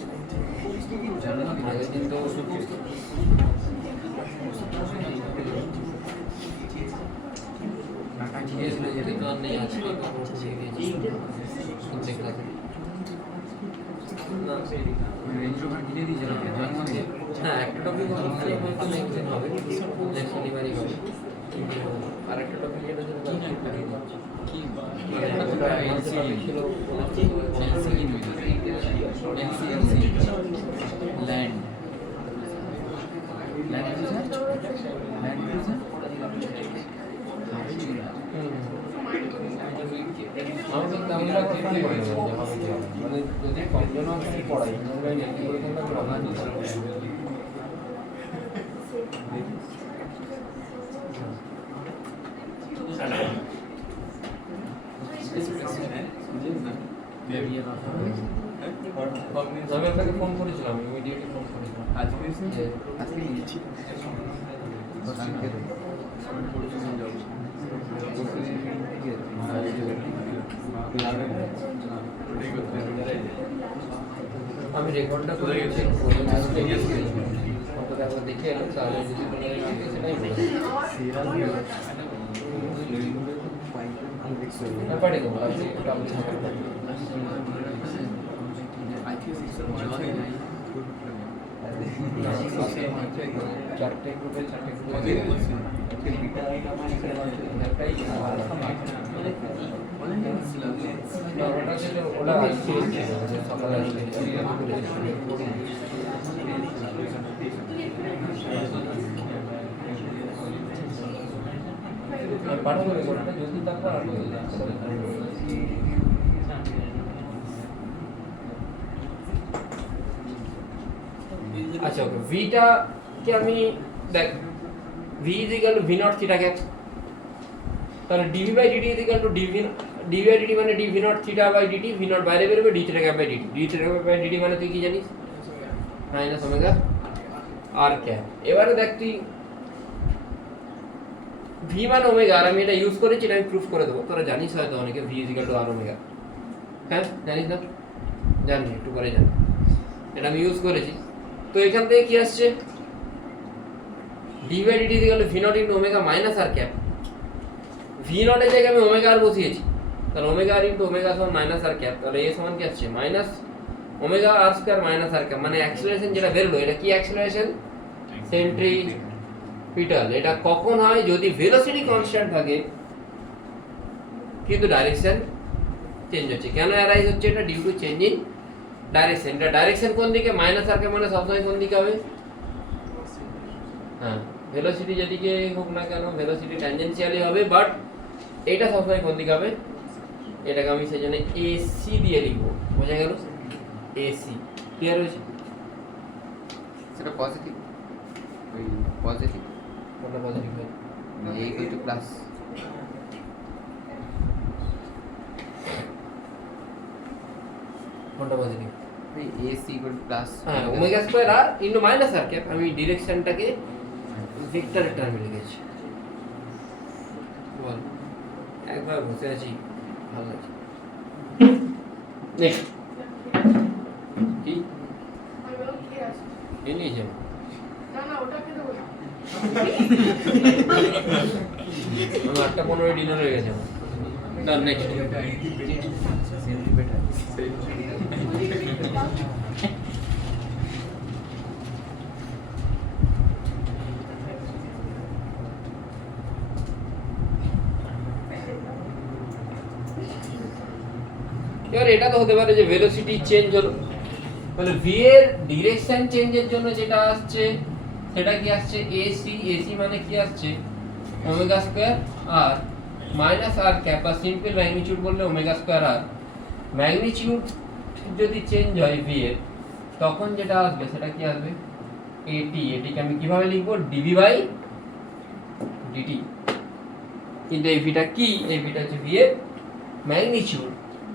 আগের দিন তো টাকা জিজ্ঞেস করে যেতে তো আর নেই আজকে রেঞ্জ রোভার কিনে দিয়েছে না জন্মদিনে হ্যাঁ একটা টপিক হয়তো নেক্সট দিন হবে নেক্সট শনিবারই হবে আর একটা টপিক যেটা ছিল কি ল্যান্ড আমি তো তেমন একটা ফোন করে দেবো যে হবে কি হবে মানে যদি কমজন আমি পড়াই আমরা নেক্সট করে কিন্তু আমি অভাব আমি আপনাকে ফোন করেছিলাম ইমিডিয়েটলি ফোন করেছিলাম আজকে যে আজকে নিয়েছি আমি রেকর্ডটা করে গেছি অন্তত একবার দেখে এলাম তাহলে যদি কোনো সেটাই বলে পাঠিয়ে দেবো আপনি আপনি চারটে গ্রুপে ওটা সকালে পাঠাবো রেকর্ডটা যদি তারপর আর আচ্ছা ওকে ভিটাকে আমি দেখ v is equal to v not theta cap তাহলে dv by dt is equal to dv by dt মানে dv not theta by dt v not বাইরে বেরোবে d theta cap by dt d theta cap by dt মানে তুই কি জানিস minus omega r cap এবারে দেখ তুই ভি মানে ওমেগা আর আমি এটা ইউজ করেছি এটা আমি প্রুফ করে দেবো তোরা জানিস হয়তো অনেকে v is equal to r omega হ্যাঁ জানিস না জানি একটু পরে জানি এটা আমি ইউজ করেছি তো এখান থেকে কি আসছে d by dt equal to v not into omega minus r cap v নটের জায়গায় আমি ওমেগা আর বসিয়েছি তাহলে ওমেগা আর ইনটু ওমেগা সমান মাইনাস আর ক্যাপ তাহলে এ সমান কি আসছে minus omega r square minus r cap মানে অ্যাক্সেলারেশন যেটা বেরলো এটা কি অ্যাক্সেলারেশন সেন্ট্রিপিটাল এটা কখন হয় যদি ভেলোসিটি কনস্ট্যান্ট থাকে কিন্তু ডাইরেকশন চেঞ্জ হচ্ছে কেন অ্যারাইজ হচ্ছে এটা due to change in direction এটা ডাইরেকশন কোন দিকে মাইনাস আর ক্যাপ মানে সবসময় কোন দিকে হবে হ্যাঁ ভেলোসিটি যেদিকে হোক না কেন ভেলোসিটি ট্যানজেনশিয়ালি হবে বাট এটা সবসময় কোন দিকে হবে এটাকে আমি সেই জন্য এসি দিয়ে লিখবো বোঝা গেল এসি ক্লিয়ার হয়েছে সেটা পজিটিভ ওই পজিটিভ কোনটা পজিটিভ হয় এই ইকুয়াল প্লাস কোনটা পজিটিভ এই এসি ইকুয়াল প্লাস হ্যাঁ omega square r into minus r cap আমি ডিরেকশনটাকে ভেক্টরের টার্মে লিখেছি বল একবার বসে আছি ভালো লাগছে নেক্সট কি আমি বললাম কি আছে এ নিয়েছে না না ওটা খেতে বলি আমার 8:15 ডিনার হয়ে গেছে আমার ডান নেক্সট এবার এটা তো হতে পারে যে ভেলোসিটি চেঞ্জ হলো তাহলে ভি এর ডিরেকশন চেঞ্জের জন্য যেটা আসছে সেটা কি আসছে এসি মানে কি আসছে ওমেগা স্কয়ার আর মাইনাস আর ক্যাপ বা সিম্পল ম্যাগনিটিউড বললে ওমেগা স্কয়ার আর ম্যাগনিটিউড যদি চেঞ্জ হয় ভি এর তখন যেটা আসবে সেটা কি আসবে এটি, এটিকে আমি কিভাবে লিখবো ডিভি বাই ডিটি। কিন্তু এই ভিটা কি, এই ভিটা হচ্ছে ভি এর ম্যাগনিটিউড।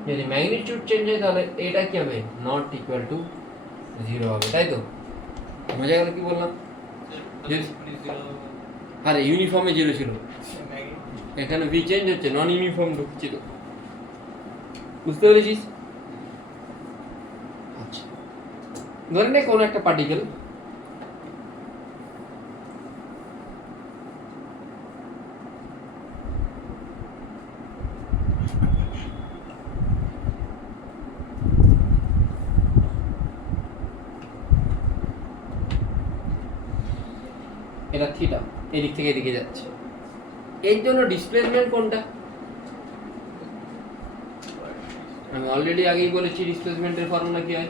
যদি ম্যাগনিটিউড চেঞ্জ হয় তাহলে এটা কি হবে নট ইকুয়াল টু 0 হবে, তাই তো? মজা গেল কি বললাম? আরে ইউনিফর্মে 0 ছিল, এখানে ভি চেঞ্জ হচ্ছে, নন ইউনিফর্ম ঢুকছে তো। বুঝতে পেরেছিস? আচ্ছা, ধরে নে কোনো একটা পার্টিকেল এটা থিটা, এদিক থেকে এদিকে যাচ্ছে, এর জন্য ডিসপ্লেসমেন্ট কোনটা? আমি অলরেডি আগেই বলেছি ডিসপ্লেসমেন্টের ফর্মুলা কি হয়।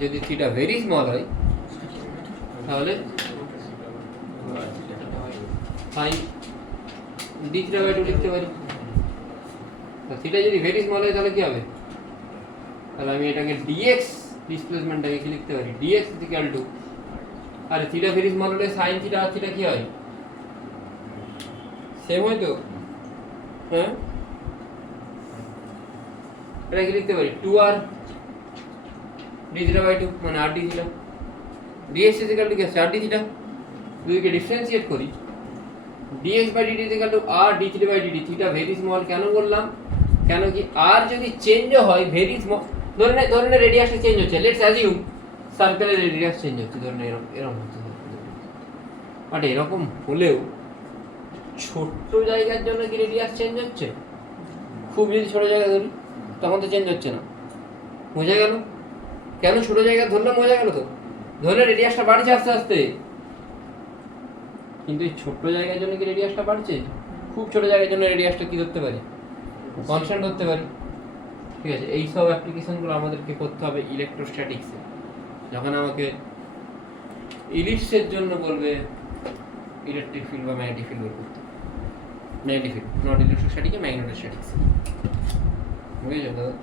যদি থিটা ভেরি স্মল হয় তাহলে সাইন ডি থিটা বাই 2 লিখতে পারি। তো থিটা যদি ভেরি স্মল হয় তাহলে কি হবে? তাহলে আমি এটাকে ডিএক্স ডিসপ্লেসমেন্টটাকে কি লিখতে পারি ডিএক্স ইকুয়াল টু, আরে থিটা ভেরি স্মল হলে সাইন থিটা আর থিটা কি হয় সেম হয় তো? হ্যাঁ, এটা কি লিখতে পারি 2r d থিটা বাই 2 মানে r d theta, dx equal to কি আছে r d থিটা। দুইকে ডিফারেন্সিয়েট করি, dx by dt equal to r d theta by dt। Theta very small কেন বললাম? কেন কি r যদি চেঞ্জ হয় ভেরি স্মল, ধরে নে রেডিয়াসটা চেঞ্জ হচ্ছে, লেটস অ্যাজিউম সার্কেলের রেডিয়াস চেঞ্জ হচ্ছে, ধরে নে এরকম হচ্ছে, বাট এরকম হলেও ছোট্ট জায়গার জন্য কি রেডিয়াস চেঞ্জ হচ্ছে? খুব যদি ছোট জায়গা ধরি তখন তো চেঞ্জ হচ্ছে না। বোঝা গেল কেন ছোট জায়গা ধরলাম? বোঝা গেল তো? ধরলে রেডিয়াসটা বাড়ছে আস্তে আস্তে, কিন্তু এই ছোট্ট জায়গার জন্য কি রেডিয়াসটা বাড়ছে? খুব ছোট জায়গার জন্য রেডিয়াসটা কি ধরতে পারি কনস্ট্যান্ট ধরতে পারি। ঠিক আছে, এই সব অ্যাপ্লিকেশনগুলো আমাদেরকে করতে হবে ইলেকট্রোস্ট্যাটিক্সে। যখন আমাকে ইলিপসের জন্য বলবে ইলেকট্রিক ফিল্ড বা ম্যাগনেটিক ফিল্ড বের করতে, ম্যাগনেটিক ফিল্ড নট ইলেকট্রোস্ট্যাটিক, ম্যাগনেটোস্ট্যাটিক্স। বুঝেছো দাদা?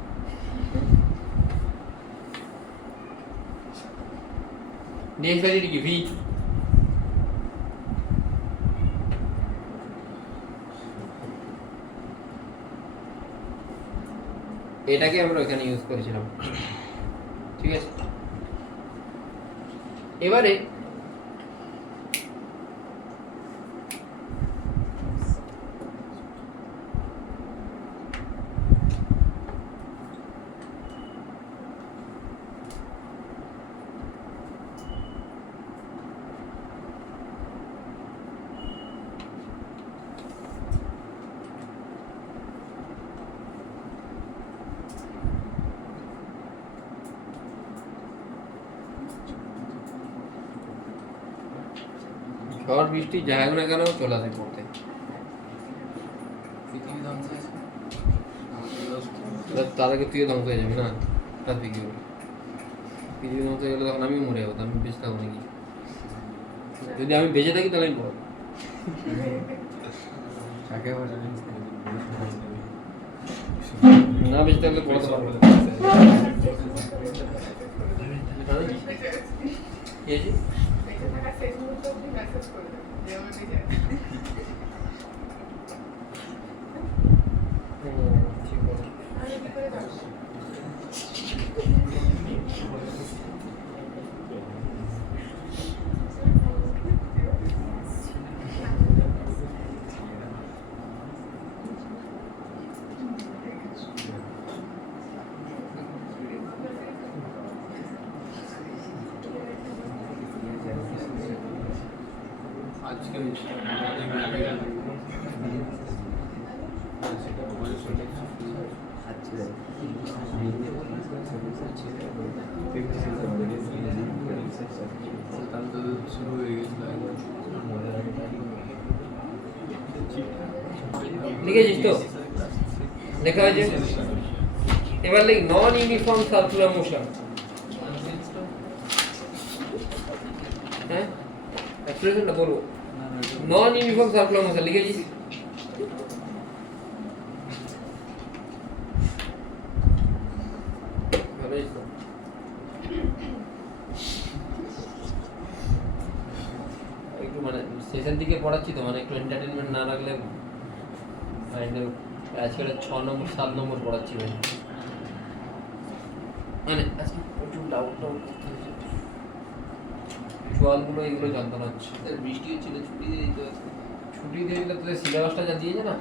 dx বাই dt কি v, এটাকে আমরা এখানে ইউজ করেছিলাম। ঠিক আছে, এবারে ঝড় বৃষ্টি যাই হোক না কেন চলে আসে পড়তে। পৃথিবী ধ্বংস হয়েছে, তার আগে তুইও ধ্বংস হয়ে যাবি না, তার দিকে পৃথিবী ধ্বংস হয়ে গেলে তখন আমিও মরে যাবো, আমি বেঁচে থাকবো নাকি? যদি আমি বেঁচে থাকি তাহলে আমি বল না বেঁচে থাকলে পড়াতে পারবো না। কি আছে? বেঁচে থাকার শেষ মুহূর্ত অবধি মেসেজ করে দেবে যে আমি বেঁচে আছি। ঠিক বলো। আমি কি করে জানবো? আজকে শুরু হয়ে গেছিল। লিখেছিস তো? লেখা হয়েছে। এবার লিখ নন ইউনিফর্ম সার্কুলার মোশন। হ্যাঁ, এক্সপ্রেশনটা বলবো। নন ইউনিফর্ম সার্কুলার মোশন লিখেছিস? বুঝিস তো? একটু মানে শেষের দিকে পড়াচ্ছি তো, মানে একটু এন্টারটেনমেন্ট না রাখলে মাইন্ডের আজকে 6 নম্বর 7 নম্বর পড়াচ্ছি ভাই, মানে আজকে প্রচুর ডাউট করতে হয়েছে, জলগুলো এগুলো যন্ত্রণা হচ্ছে। স্যার বৃষ্টি হচ্ছিল, ছুটি দিয়ে দিতে হবে। ছুটি দিয়ে দিলে তোদের সিলেবাসটা যা দিয়েছে না,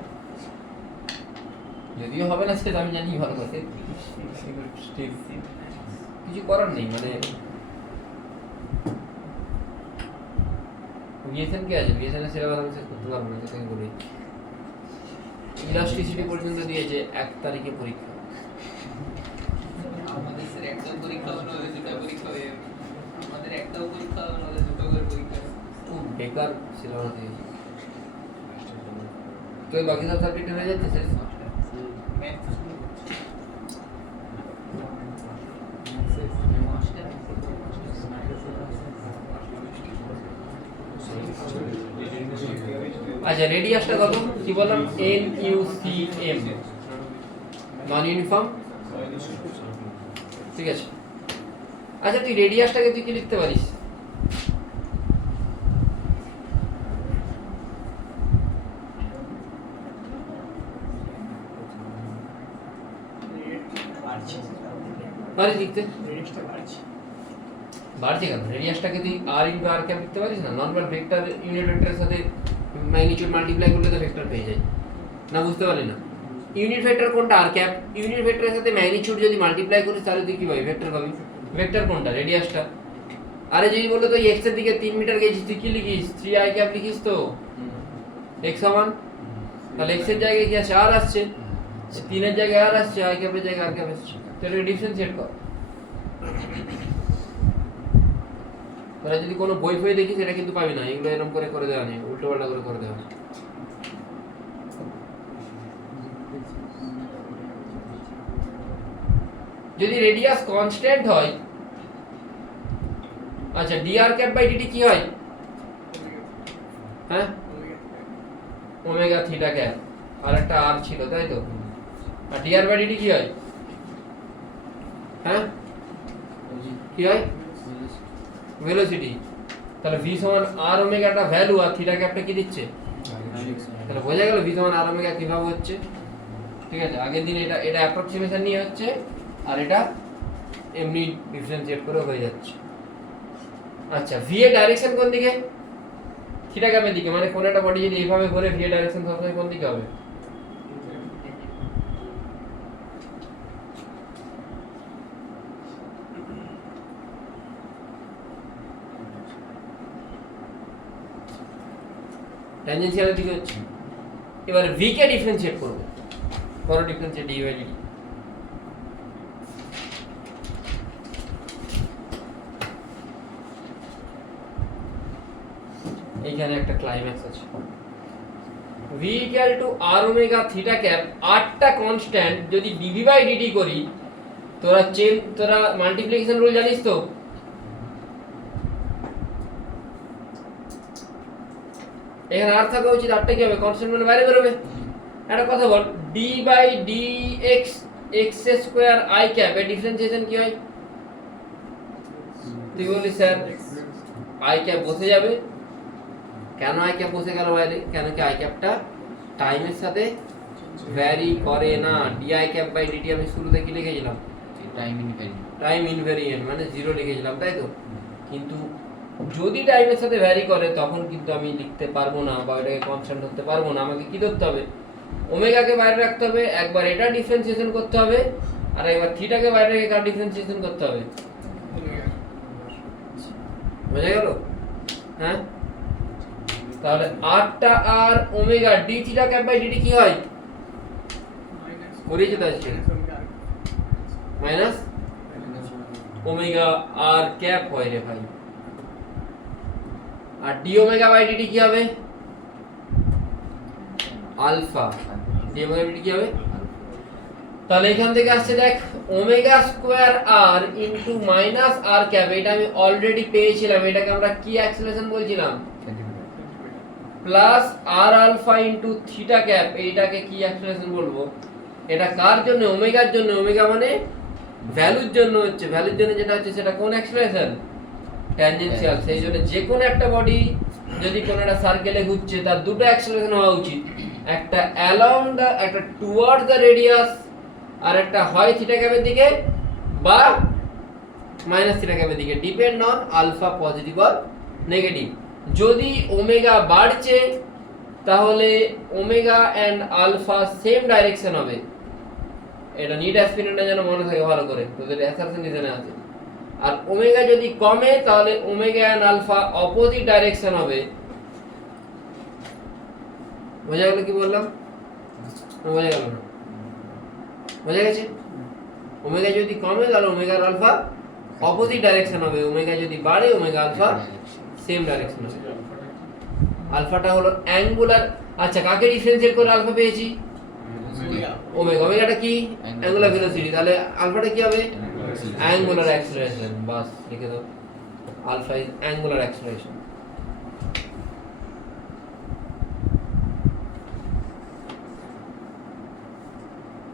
যদিও হবে না সেটা আমি জানি ভালো করে, কিছু করার নেই। মানে বিএসএন কি আছে, বিএসএন এর সিলেবাস আমি শেষ করতে পারবো না, সেটাকে বলি। ইলাস্ট্রিসিটি পর্যন্ত দিয়েছে 1 তারিখে পরীক্ষা। আমাদের স্যার একটাও পরীক্ষা হলো, ওদের দুটো পরীক্ষা হয়ে যাবে। আমাদের একটাও পরীক্ষা হলো, ওদের দুটো করে পরীক্ষা হবে। খুব বেকার সিলেবাস দিয়েছে। তো এই বাকি সব সাবজেক্ট হয়ে যাচ্ছে শেষ। আচ্ছা রেডিয়াসটা কত কি বললাম, NUCM, নন ইউনিফর্ম, ঠিক আছে। আচ্ছা তুই রেডিয়াসটাকে তুই কি লিখতে পারিস? পারিস লিখতে? বাড়ছে কেন? রেডিয়াসটাকে তুই r ইনটু r ক্যাপ লিখতে পারিস না? নর্মাল ভেক্টর ইউনিট ভেক্টরের সাথে ম্যাগনিটিউড মাল্টিপ্লাই করলে তো ভেক্টর পেয়ে যায় না, বুঝতে পারলি না? ইউনিট ভেক্টর কোনটা? r cap. ইউনিট ভেক্টরের সাথে ম্যাগনিটিউড যদি মাল্টিপ্লাই করিস তাহলে তুই কি পাবি? ভেক্টর পাবি। ভেক্টর কোনটা? রেডিয়াসটা। আরে যদি বলতো তুই x এর দিকে 3 মিটার গেছিস, তুই কি লিখিস? 3i ক্যাপ লিখিস তো, x সমান, তাহলে x এর জায়গায় কি আছে? r আসছে, 3 এর জায়গায় r আসছে, i ক্যাপের জায়গায় r ক্যাপ আসছে, তাহলে ডিফারেন্সিয়েট কর। তোরা যদি কোনো বই ফই দেখিস এটা কিন্তু পাবি না, এগুলো এরকম করে করে দেওয়া নেই, উল্টো পাল্টা করে করে দেওয়া। যদি রেডিয়াস কনস্ট্যান্ট হয়, আচ্ছা dr ক্যাপ বাই dt কি হয়? হ্যাঁ ওমেগা থিটা ক্যাপ, আর একটা r ছিল তাই তো, আর dr বাই dt কি হয়? হ্যাঁ কি হয়? ভেলোসিটি। তাহলে v সমান r ওমেগাটা ভ্যালু, আর থিটা ক্যাপটা কি দিচ্ছে? তাহলে বোঝা গেল v সমান r ওমেগা কিভাবে হচ্ছে। ঠিক আছে, আগের দিন এটা এটা অ্যাপ্রক্সিমেশন নিয়ে হচ্ছে, আর এটা এমনি ডিফারেন্সিয়েট করে হয়ে যাচ্ছে। আচ্ছা v এর ডাইরেকশন কোন দিকে? থিটা ক্যাপের দিকে, মানে কোন একটা বডি যদি এইভাবে ঘোরে v এর ডাইরেকশন সবসময় কোন দিকে হবে? ট্যানজেনশিয়ালের দিকে হচ্ছে। এবারে v কে ডিফারেন্সিয়েট করব, বড় ডিফারেন্সিয়েট dy dt। এইখানে একটা ক্লাইম্যাক্স আছে। v equal to r omega theta cap, আটটা কনস্ট্যান্ট যদি dv বাই dt করি, তোরা মাল্টিপ্লিকেশন রুল জানিস তো? এখানে আর থাকা উচিত, আটটা কি হবে? কনস্ট্যান্ট মানে বাইরে বেরোবে। একটা কথা বল, d by dx x square i cap এর ডিফারেন্সিয়েশন কি হয়? তুই বলি স্যার i ক্যাপ বসে যাবে। কেন i ক্যাপ বসে গেল বাইরে? কেন কি i ক্যাপটা টাইমের সাথে ভ্যারি করে না। di ক্যাপ বাই dt আমি শুরুতে কি লিখেছিলাম? টাইম ইনভ্যারিয়েন্ট, মানে 0 লিখেছিলাম তাই তো। কিন্তু যদি টাইমের সাথে ভ্যারি করে তখন কিন্তু আমি লিখতে পারবো না, বা এটাকে কনস্ট্যান্ট ধরতে পারবো না। আমাকে কি ধরতে হবে? ওমেগাকে বাইরে রাখতে হবে, একবার এটা ডিফারেন্সিয়েশন করতে হবে, আর একবার থিটাকে বাইরে রেখে কার ডিফারেন্সিয়েশন করতে হবে? বুঝা গেল? হ্যাঁ, তাহলে আরটা r omega d theta cap by dt কি হয়? করেছে তো আজকে, মাইনাস ওমেগা আর ক্যাপ হয় রে ভাই। আর ডি ওমেগা বাই ডিটি কি হবে? Alpha. D omega by dt কি হবে? তাহলে এখান থেকে আসছে দেখ, omega square r into minus r cap, এটা আমি অলরেডি পেয়েছিলাম। এটাকে আমরা কি অ্যাক্সেলারেশন বলছিলাম? Plus r alpha into theta cap, এইটাকে কি অ্যাক্সেলারেশন বলবো? এটা কার জন্য? ওমেগার জন্য। ওমেগা মানে ভ্যালুর জন্য হচ্ছে, ভ্যালুর জন্য যেটা হচ্ছে সেটা কোন অ্যাক্সেলারেশন? ট্যানজেনশিয়াল। সেই জন্য যে কোনো একটা বডি যদি কোনো একটা সার্কেলে ঘুরছে তার দুটো অ্যাক্সেলারেশন হওয়া উচিত, একটা অ্যালং দ্য, একটা টুয়ার্ড দ্য রেডিয়াস, আর একটা হয় থিটা ক্যাপের দিকে বা মাইনাস থিটা ক্যাপের দিকে, depend on alpha positive or negative. যদি ওমেগা বাড়ছে তাহলে omega and alpha same direction হবে। এটা নিট অ্যাসপিরেন্টটা যেন মনে থাকে ভালো করে, তোদের অ্যাসারশন ডিজাইনে আছে। আর ওমেগা যদি কমে তাহলে omega and alpha opposite direction হবে। বোঝা গেল কি বললাম? বোঝা গেল না? বোঝা গেছে? ওমেগা যদি কমে তাহলে ওমেগা আর আলফা অপোজিট ডাইরেকশন হবে, ওমেগা যদি বাড়ে ওমেগা আলফা সেম ডাইরেকশন হবে। আলফাটা হলো অ্যাঙ্গুলার। আচ্ছা, কাকে ডিফারেন্সিয়েট করে আলফা পেয়েছি? ওমেগা। ওমেগাটা কি? Angular velocity. তাহলে আলফাটা কি হবে? Angular acceleration. বাস লিখে দাও, alpha is angular acceleration.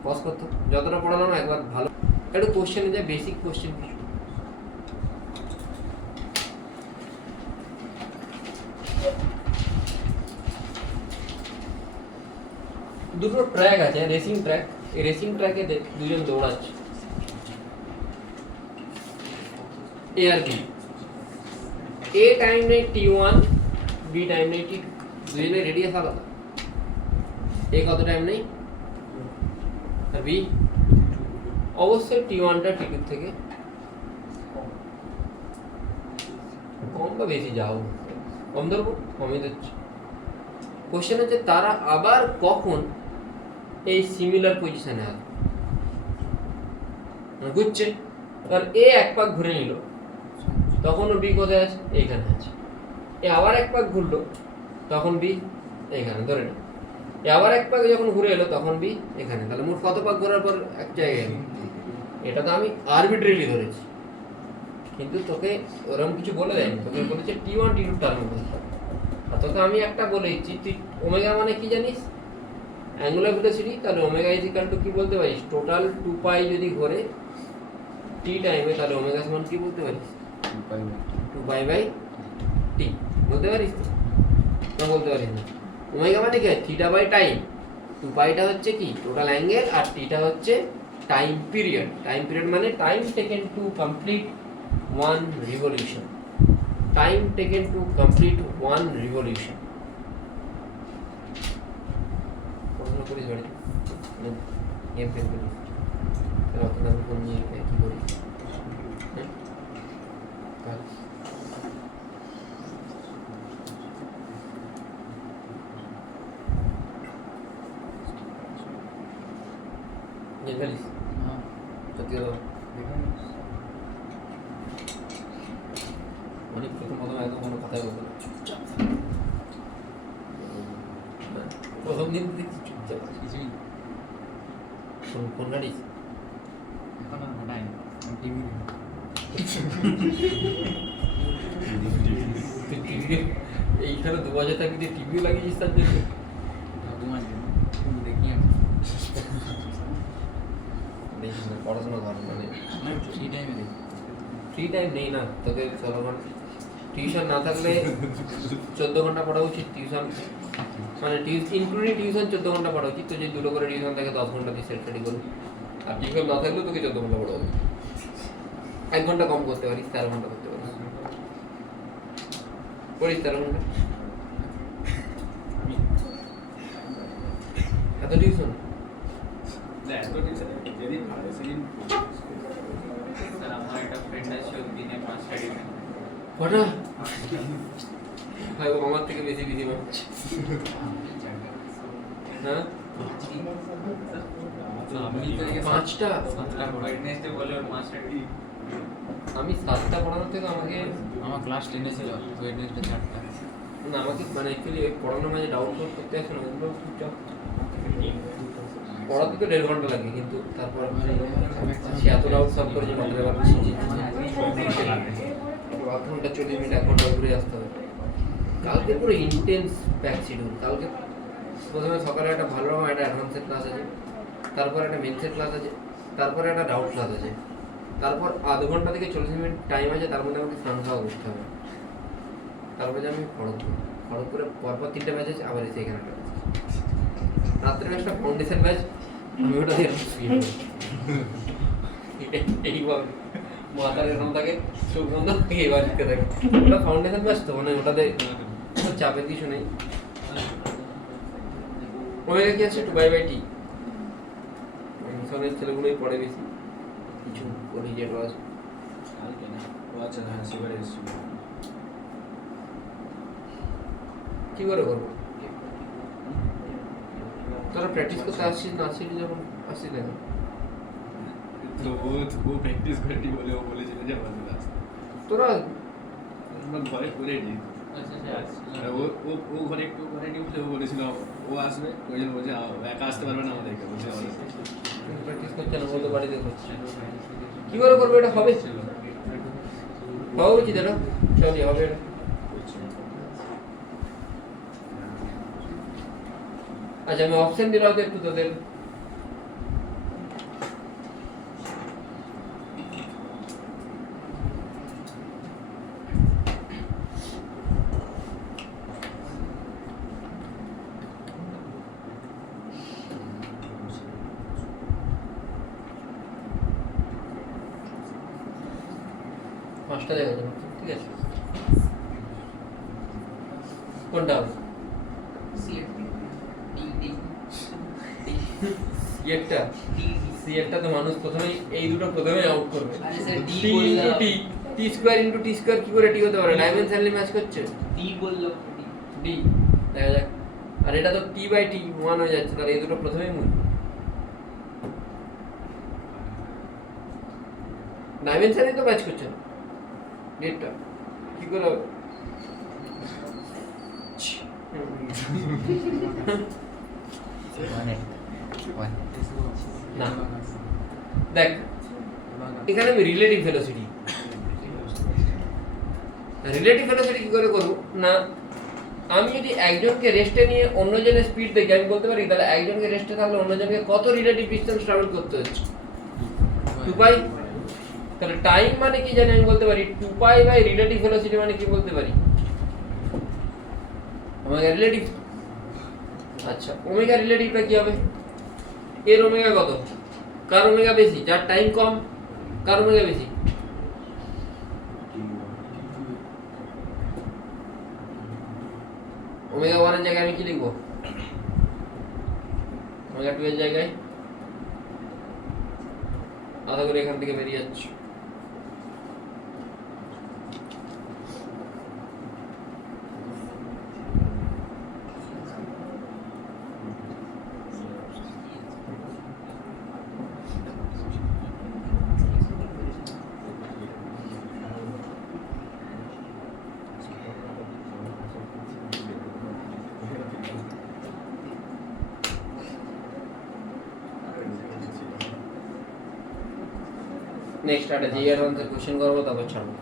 Pause করতো, যতটা পড়ালাম একবার ভালো একটু কোশ্চেনে যায়, বেসিক কোশ্চেন কিছু। দুটো ট্র্যাক আছে, রেসিং ট্র্যাক। এই রেসিং ট্র্যাকে দুজন দৌড়াচ্ছে, এ আর বি। এ টাইম নেই t1, বি টাইম নেই t2, দুজনের রেডিয়াস আলাদা। এ কত টাইম নেই আর বি অবশ্যই t1টা t2 থেকে কম বা বেশি, যাও কম ধরবো, কমই দিচ্ছে। কোশ্চেন হচ্ছে তারা আবার কখন এই সিমিলার পজিশনে আসবে, ঘুরছে। কারণ এ এক পাক ঘুরে নিল, তখন ও বি কোথায় আছে? এইখানে আছে। এ আবার এক পাক ঘুরলো, তখন বি এইখানে, ধরে না। এ আবার এক পাক যখন ঘুরে এলো তখন বি এখানে। তাহলে মোট কত পাক ঘোরার পর এক জায়গায়? এটা তো আমি আরবিট্রারিলি ধরেছি, কিন্তু তোকে ওরকম কিছু বলে দেয়নি। তোকে বলেছে t1 t2 টার্ম বলতে। আর তোকে আমি একটা বলে দিচ্ছি, তুই ওমেগা মানে কি জানিস? Angular velocity. তাহলে ওমেগা ইজ ইকুয়াল টু কি বলতে পারিস? টোটাল 2 পাই যদি ঘোরে t টাইমে, তাহলে ওমেগা সমান কি বলতে পারিস? 2 পাই বাই t বলতে পারিস তো? না, বলতে পারিস না। ওমেগা মানে কি? Theta by time. 2 পাইটা হচ্ছে কি? টোটাল অ্যাঙ্গেল, আর টিটা হচ্ছে টাইম পিরিয়ড। টাইম পিরিয়ড মানে time taken to complete one revolution. Time taken to complete one revolution. পড়াশোনা করিস বাড়িতে? গেম ফেম করিস? অত দামি ফোন নিয়ে কি করিস? গেম খেলিস? সত্যি কথা অনেক প্রথম একদম কোনো কথাই বলতো না, চুপচাপ প্রথম দিন দেখছি চুপচাপ কিছুই ফোন ঘাটিস? এখন আর ঘটাই না, টিভি এইখানে 2 বছর থাকবি, টিভিও লাগিয়েছিস তার জন্য? দেখি দেখিস না, পড়াশোনা কর। মানে ফ্রি টাইমে দেখি। ফ্রি টাইম নেই না তোকে, 16 ঘন্টা টিউশন না থাকলে 14 ঘন্টা পড়া উচিত। টিউশন মানে ইনক্লুডিং টিউশন 14 ঘন্টা পড়া উচিত। তো যদি 2 করে টিউশন থাকে 10 ঘন্টা দিয়ে সেট রেডি করবি। আর টিউশন না থাকলেও তোকে 14 ঘন্টা পড়া উচিত। 1 ঘন্টা কম করতে পারিস, 13 ঘন্টা করতে পারিস। পড়িস 13 ঘন্টা? এত টিউশন? আমার একটা ফ্রেন্ড আছে, ও দিনে 5টা টিউশন। কটা? ভাই ও আমার থেকে বেশি বিধি মানছে। হ্যাঁ, আমি তো 5টা। ওয়েডনেসডে বলে ওর 5টা টিউশন। আমি 7টা পড়ানোর থেকে আমাকে, আমার ক্লাস 10 ছিল, ওয়েডনেসডে 4টা। না আমাকে মানে অ্যাকচুয়ালি পড়ানোর মাঝে ডাউট করতে আসে না, ওগুলো চুপচাপ পড়াতে তো 1.5 ঘন্টা লাগে, কিন্তু তারপর সে এত ডাউট সলভ করে যে মাথায় পাচ্ছি 1 ঘন্টা 40 মিনিট 1 ঘন্টা ঘুরে আসতে হবে। কালকে পুরো ইন্টেন্স ব্যাক শিডিউল। কালকে প্রথমে সকালে একটা ভালো রকম একটা অ্যাডভান্সের ক্লাস আছে, তারপর একটা মেন্সের ক্লাস আছে, তারপরে একটা ডাউট ক্লাস আছে, তারপর আধ ঘন্টা থেকে 40 মিনিট টাইম আছে, তার মধ্যে আমাকে স্নান খাওয়া করতে হবে। তারপরে আমি খড়গপুরে পরপর 3টে ম্যাচ আছে, আবার এসে এখানে একটা ম্যাচ। রাত্রে একটা ফাউন্ডেশন ম্যাচ, আমি ওটা দিয়ে শুয়ে পড়ি। এইভাবে মাথার এরকম থাকে, চোখ বন্ধ থাকে, এবার লিখতে থাকে। ওটা ফাউন্ডেশন ম্যাচ তো, মানে ওটাতে চাপের কিছু নেই। ওমেগা কি আছে 2/T, মিশনের ছেলেগুলোই পড়ে বেশি, কিছু কলিজেটও আছে। ও আচ্ছা, হ্যাঁ সেবারে এসেছিল। কি করে করবো? তোরা প্র্যাকটিস করতে আসছিস না, আসছিলি যখন আসছিস না কেন? তো ও প্র্যাকটিস করেনি বলে ও বলেছিল যে আমাদের আসতে। তোরা আমরা ঘরে করে নিই। আর ও ঘরে একটু ঘরে নিয়ে বলে ও বলেছিল ও আসবে, ওই জন্য বলছে একা আসতে পারবে না আমাদেরকে, বলছে আমাদের প্র্যাকটিস করতে না, বলতে বাড়িতে করছে। কি করে করবো এটা? হবে হবে উচিত এটা, সবই হবে এটা। আচ্ছা আমি অপশন দিলাম একটু তোদের। পাঁচটা জায়গা জন্য, ঠিক আছে? কোনটা হবে? সিএটটা, সিএটটা তো মানুষ প্রথমেই এই দুটো প্রথমেই আউট করবে। আরে স্যার ডি টি ইনটু বললাম, টি, টি স্কয়ার ইনটু টি স্কয়ার কি করে টি হতে পারে? ডাইমেনশনালি ম্যাচ করছে। ডি বললাম, ডি দেখা যাক। আর এটা তো টি/টি 1 হয়ে যাচ্ছে, তাহলে এই দুটো প্রথমেই মূল। ডাইমেনশনই তো ম্যাচ করছে না, ডেটটা কি করে হবে? না দেখ, এখানে আমি রিলেটিভ ভেলোসিটি কি করে করবো না, আমি যদি একজনকে রেস্টে নিয়ে অন্যজনের স্পিড দেখি, আমি বলতে পারি তাহলে একজনকে রেস্টে থাকলে অন্যজনকে কত রিলেটিভ ডিসটেন্স ট্রাভেল করতে হচ্ছে, 2π। তাহলে টাইম মানে কি জানি আমি বলতে পারি 2π বাই রিলেটিভ ভেলোসিটি মানে কি বলতে পারি, ওমেগা রিলেটিভ। আচ্ছা ওমেগা রিলেটিভটা কি হবে? এর ওমেগা কত? কার ওমেগা বেশি? যার টাইম কম। কার ওমেগা বেশি? ওমেগা 1 এর জায়গায় আমি কি লিখবো? ওমেগা 2 এর জায়গায় আধা করে এখান থেকে বেরিয়ে যাচ্ছে। নেক্সট একটা জি অ্যাডভান্সের কোশ্চেন করবো, তারপর ছাড়বো।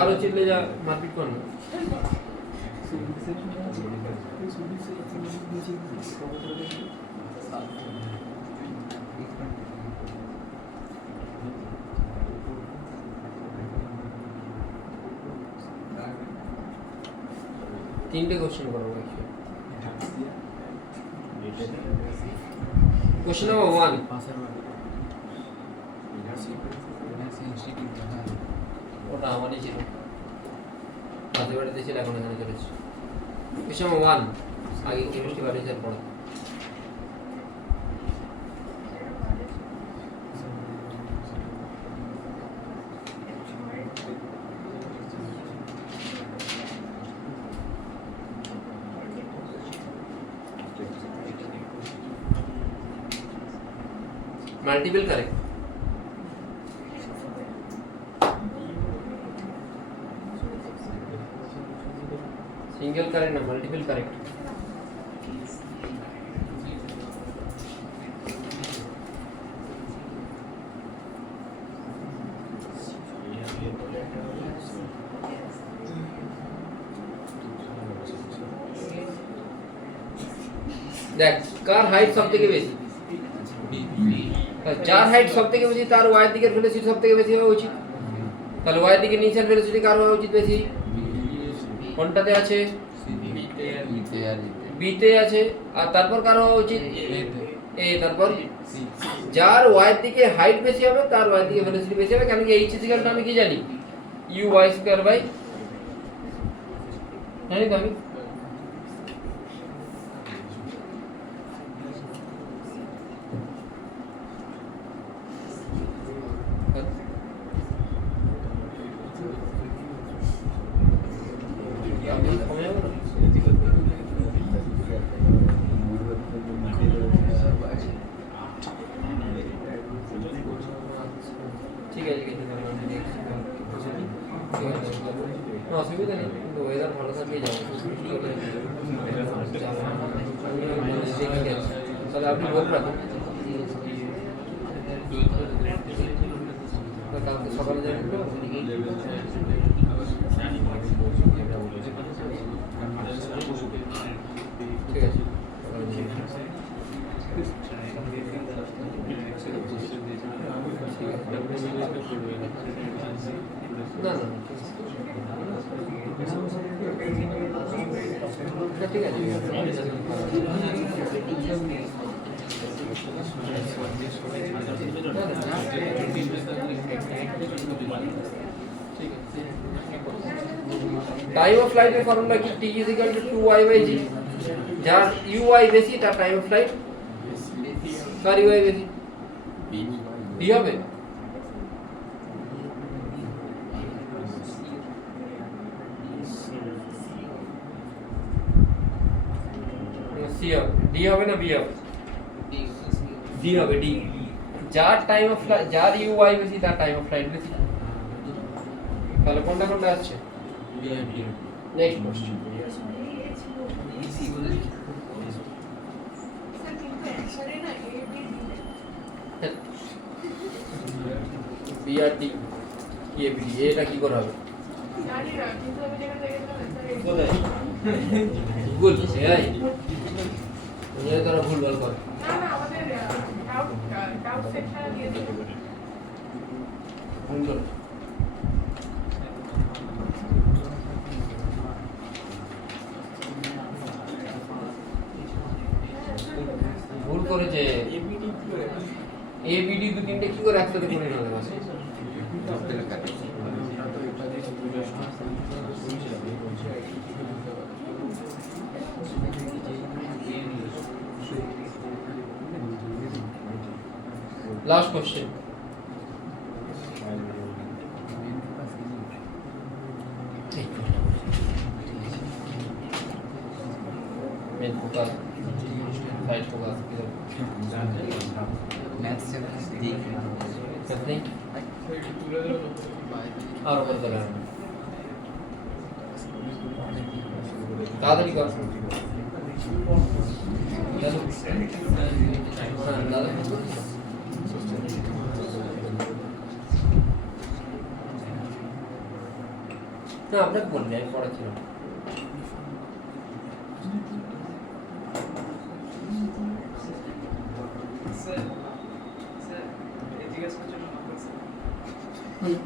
আরো চিল্লে যা, মারপিট কর না। তিনটে কোশ্চেন করবো। কোশ্চেন নাম্বার 1, ওটা আমারই ছিল, পাশের বাড়িতে ছিল, এখন এখানে চলেছে। কোশ্চেন নাম্বার 1, আগে কেমিস্ট্রি বায়োলজি পড়া। Multiple correct. সিঙ্গেল কারেক্ট না, মাল্টিপল কারেক্ট। দেখ কার হাইট সব থেকে বেশি, যার হাইট সব থেকে বেশি তার ওয়াই দিকের ভেলোসিটি সব থেকে বেশি হওয়া উচিত। তাহলে ওয়াই দিকে নিচের ভেলোসিটি কার হওয়া উচিত বেশি? কোনটাতে আছে? বিতে আছে। আর তারপর কার হওয়া উচিত? এ। তারপর যার ওয়াই দিকে হাইট বেশি হবে তার ওয়াই দিকে ভেলোসিটি বেশি হবে, কারণ কি এইচ ইকুয়াল টু আমি কি জানি? ইউ ওয়াই স্কয়ার বাই, জানি তো আমি। ঠিক আছে অসুবিধা নেই, কিন্তু ওয়েদার ভালো থাকলেই যাবো। তাহলে আপনি রোগ রাখুন, কালকে সকালে যাবেন তো? ঠিক আছে না না ঠিক আছে টাইম অফ ফ্লাইটের ফর্মুলা কি? T is equal to 2y/g। যার ইউআই বেশি তার টাইম অফ ফ্লাইট, কার ইউআই বেশি? ডি হবে। সি হবে, ডি হবে না বি হবে? ডি হবে, ডি। যার টাইম অফ ফ্লাইট, যার ইউআই বেশি তার টাইম অফ ফ্লাইট বেশি। তাহলে কোনটা কোনটা আসছে? Next question. B R D, A B, এটা কি করে হবে? জানি না, কিন্তু আমি যেখানে দেখেছিলাম কোথায়? ভুল এই নিয়ে তোরা ভুল বল কর। না না, আমাদের ডাউট সেকশনে দিয়েছিল। ভুল কর। ভুল করেছে। এ বি ডি দু তিনটে কি করে একসাথে করে নিতে হবে? Last question. Main focus, side होगा इधर मैथ्स से देख कितने और ऊपर कर रहा है तादरी कर चलो हां दादा না আপনাকে বললি আমি পড়াচ্ছিলাম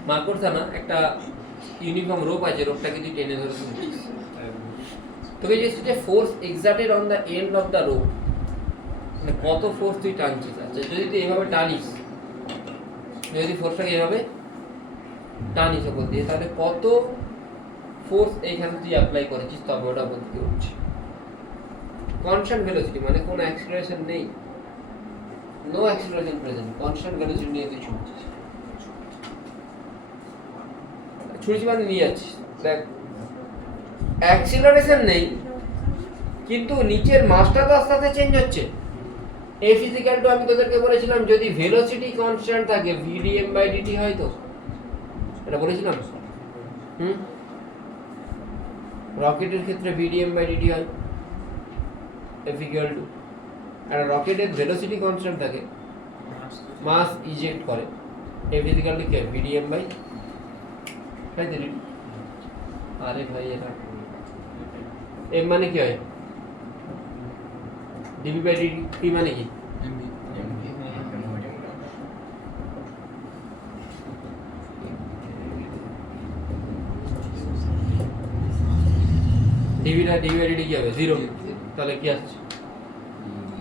মার্করটা না একটা ইউনিফর্ম রোপ আছে রোপটাকে তুই টেনে ধরে তোকে যে force exerted on the end of the rope মানে কত ফোর্স তুই টানছিস আচ্ছা যদি তুই এভাবে টানিস যদি ফোর্সটাকে এভাবে টানিস ওপর দিয়ে তাহলে কত ফোর্স এইখানে তুই অ্যাপ্লাই করেছিস তবে ওটা বলতে উঠছে কনস্ট্যান্ট ভেলোসিটি মানে কোনো অ্যাক্সিলারেশন নেই no acceleration present constant velocity নিয়ে তুই ছুটছিস ছুটছি মানে নিয়ে যাচ্ছিস দেখ অ্যাক্সিলারেশন নেই কিন্তু নিচের মাসটা তো আস্তে আস্তে চেঞ্জ হচ্ছে এফ ইজিক্যাল টু আমি তোদেরকে বলেছিলাম যদি ভেলোসিটি কনস্ট্যান্ট থাকে vdm/dt হয় তো, এটা বলেছিলাম। রকেটের ক্ষেত্রে vdm/dt হয় এফ ইকুয়াল টু, আর রকেটের ভেলোসিটি কনস্ট্যান্ট থাকে, মাস ইজেক্ট করে, এফ ইজিক্যাল টু কি হয় vdm/, তাই তো? আরে ভাই এটা এম মানে কি হয় dv/dt, p মানে কি dv/dt কি হবে 0, তাহলে কি আসছে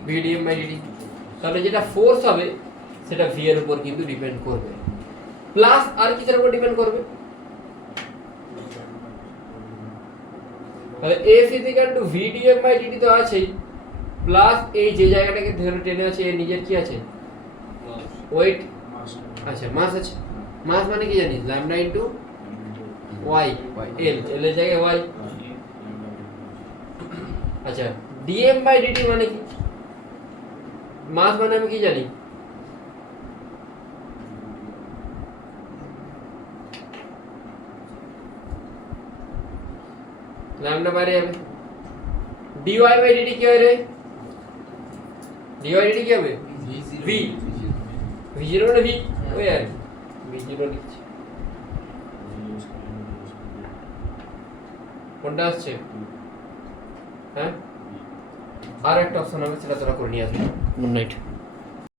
vdm/dt। তাহলে যেটা ফোর্স হবে সেটা v এর উপর কিন্তু ডিপেন্ড করবে, প্লাস আর কিসের উপর ডিপেন্ড করবে, তাহলে F vdm/dt তো আছেই, প্লাস এই যে জায়গাটাকে ধরে টেনে আছে এর নিজের কি আছে ওয়েট, আচ্ছা মাস আছে, মাস মানে কি জানিস ল্যামডা ইনটু y, l এর জায়গায় y। আচ্ছা dm/dt মানে কি, মাস মানে আমি কি জানি ল্যামডা বাইরে যাবে, dy/dt কি হয় রে, dy/dt কি হবে v, v0 মানে v, ওই আর v0 লিখছি, কোনটা আসছে? হ্যাঁ আর একটা অপশন হবে, সেটা তোরা করে নিয়ে আসবি। Good night.